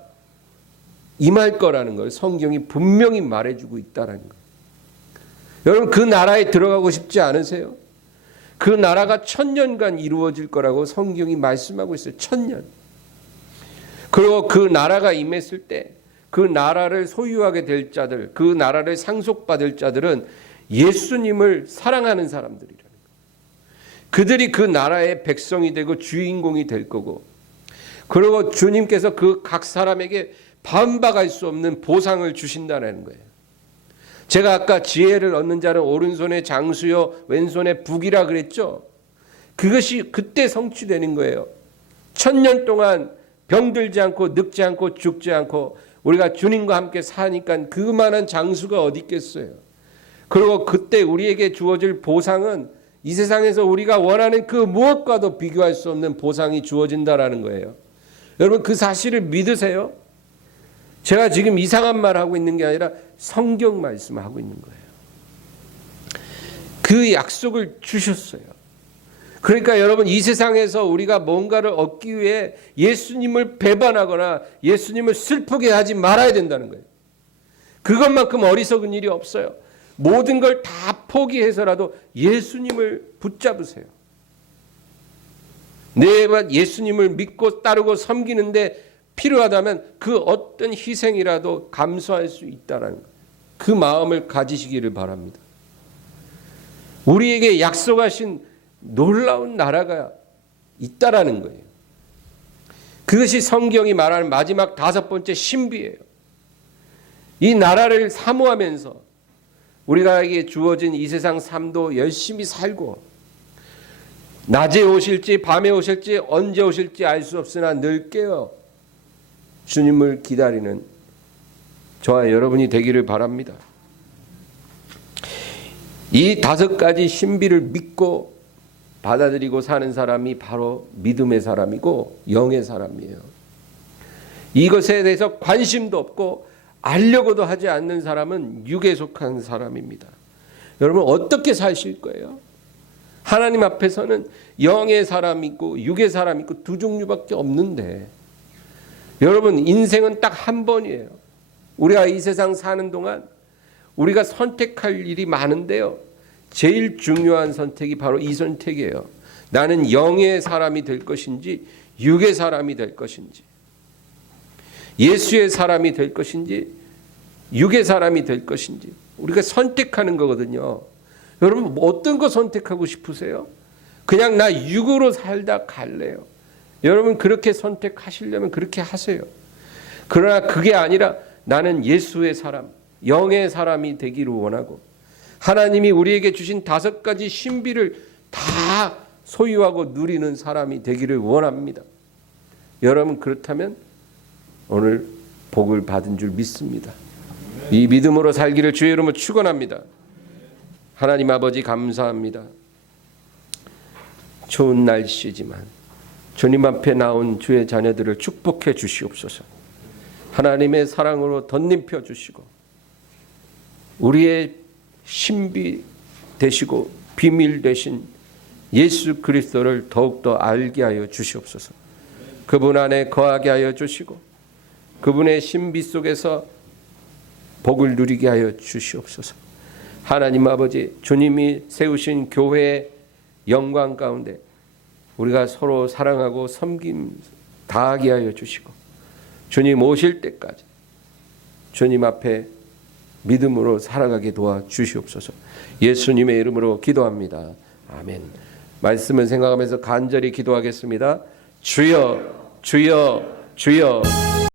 임할 거라는 걸 성경이 분명히 말해주고 있다는 거예요. 여러분, 그 나라에 들어가고 싶지 않으세요? 그 나라가 1000년간 이루어질 거라고 성경이 말씀하고 있어요. 1000년. 그리고 그 나라가 임했을 때 그 나라를 소유하게 될 자들, 그 나라를 상속받을 자들은 예수님을 사랑하는 사람들이라는 거예요. 그들이 그 나라의 백성이 되고 주인공이 될 거고, 그리고 주님께서 그 각 사람에게 반박할 수 없는 보상을 주신다는 거예요. 제가 아까 지혜를 얻는 자는 오른손에 장수요 왼손에 북이라 그랬죠. 그것이 그때 성취되는 거예요. 1000년 동안 병들지 않고 늙지 않고 죽지 않고 우리가 주님과 함께 사니까 그만한 장수가 어디 있겠어요. 그리고 그때 우리에게 주어질 보상은 이 세상에서 우리가 원하는 그 무엇과도 비교할 수 없는 보상이 주어진다라는 거예요. 여러분, 그 사실을 믿으세요? 제가 지금 이상한 말 하고 있는 게 아니라 성경 말씀하고 있는 거예요. 그 약속을 주셨어요. 그러니까 여러분, 이 세상에서 우리가 뭔가를 얻기 위해 예수님을 배반하거나 예수님을 슬프게 하지 말아야 된다는 거예요. 그것만큼 어리석은 일이 없어요. 모든 걸 다 포기해서라도 예수님을 붙잡으세요. 내가 예수님을 믿고 따르고 섬기는데 필요하다면 그 어떤 희생이라도 감수할 수 있다는 거예요. 그 마음을 가지시기를 바랍니다. 우리에게 약속하신 놀라운 나라가 있다라는 거예요. 그것이 성경이 말하는 마지막 5번째 신비예요. 이 나라를 사모하면서 우리에게 주어진 이 세상 삶도 열심히 살고, 낮에 오실지 밤에 오실지 언제 오실지 알 수 없으나 늘 깨어 주님을 기다리는 저와 여러분이 되기를 바랍니다. 이 5가지 신비를 믿고 받아들이고 사는 사람이 바로 믿음의 사람이고 영의 사람이에요. 이것에 대해서 관심도 없고 알려고도 하지 않는 사람은 육에 속한 사람입니다. 여러분, 어떻게 사실 거예요? 하나님 앞에서는 영의 사람 있고 육의 사람 있고 두 종류밖에 없는데, 여러분, 인생은 딱 한 번이에요. 우리가 이 세상 사는 동안 우리가 선택할 일이 많은데요, 제일 중요한 선택이 바로 이 선택이에요. 나는 영의 사람이 될 것인지 육의 사람이 될 것인지, 예수의 사람이 될 것인지 육의 사람이 될 것인지 우리가 선택하는 거거든요. 여러분, 어떤 거 선택하고 싶으세요? 그냥 나 육으로 살다 갈래요. 여러분, 그렇게 선택하시려면 그렇게 하세요. 그러나 그게 아니라 나는 예수의 사람, 영의 사람이 되기를 원하고, 하나님이 우리에게 주신 5가지 신비를 다 소유하고 누리는 사람이 되기를 원합니다. 여러분, 그렇다면 오늘 복을 받은 줄 믿습니다. 이 믿음으로 살기를 주의 이름으로 축원합니다. 하나님 아버지, 감사합니다. 좋은 날씨지만 주님 앞에 나온 주의 자녀들을 축복해 주시옵소서. 하나님의 사랑으로 덧입혀 주시고 우리의 신비 되시고 비밀 되신 예수 그리스도를 더욱더 알게 하여 주시옵소서. 그분 안에 거하게 하여 주시고 그분의 신비 속에서 복을 누리게 하여 주시옵소서. 하나님 아버지, 주님이 세우신 교회의 영광 가운데 우리가 서로 사랑하고 섬김 다하게 하여 주시고, 주님 오실 때까지 주님 앞에 믿음으로 살아가게 도와 주시옵소서. 예수님의 이름으로 기도합니다. 아멘. 말씀을 생각하면서 간절히 기도하겠습니다. 주여, 주여, 주여.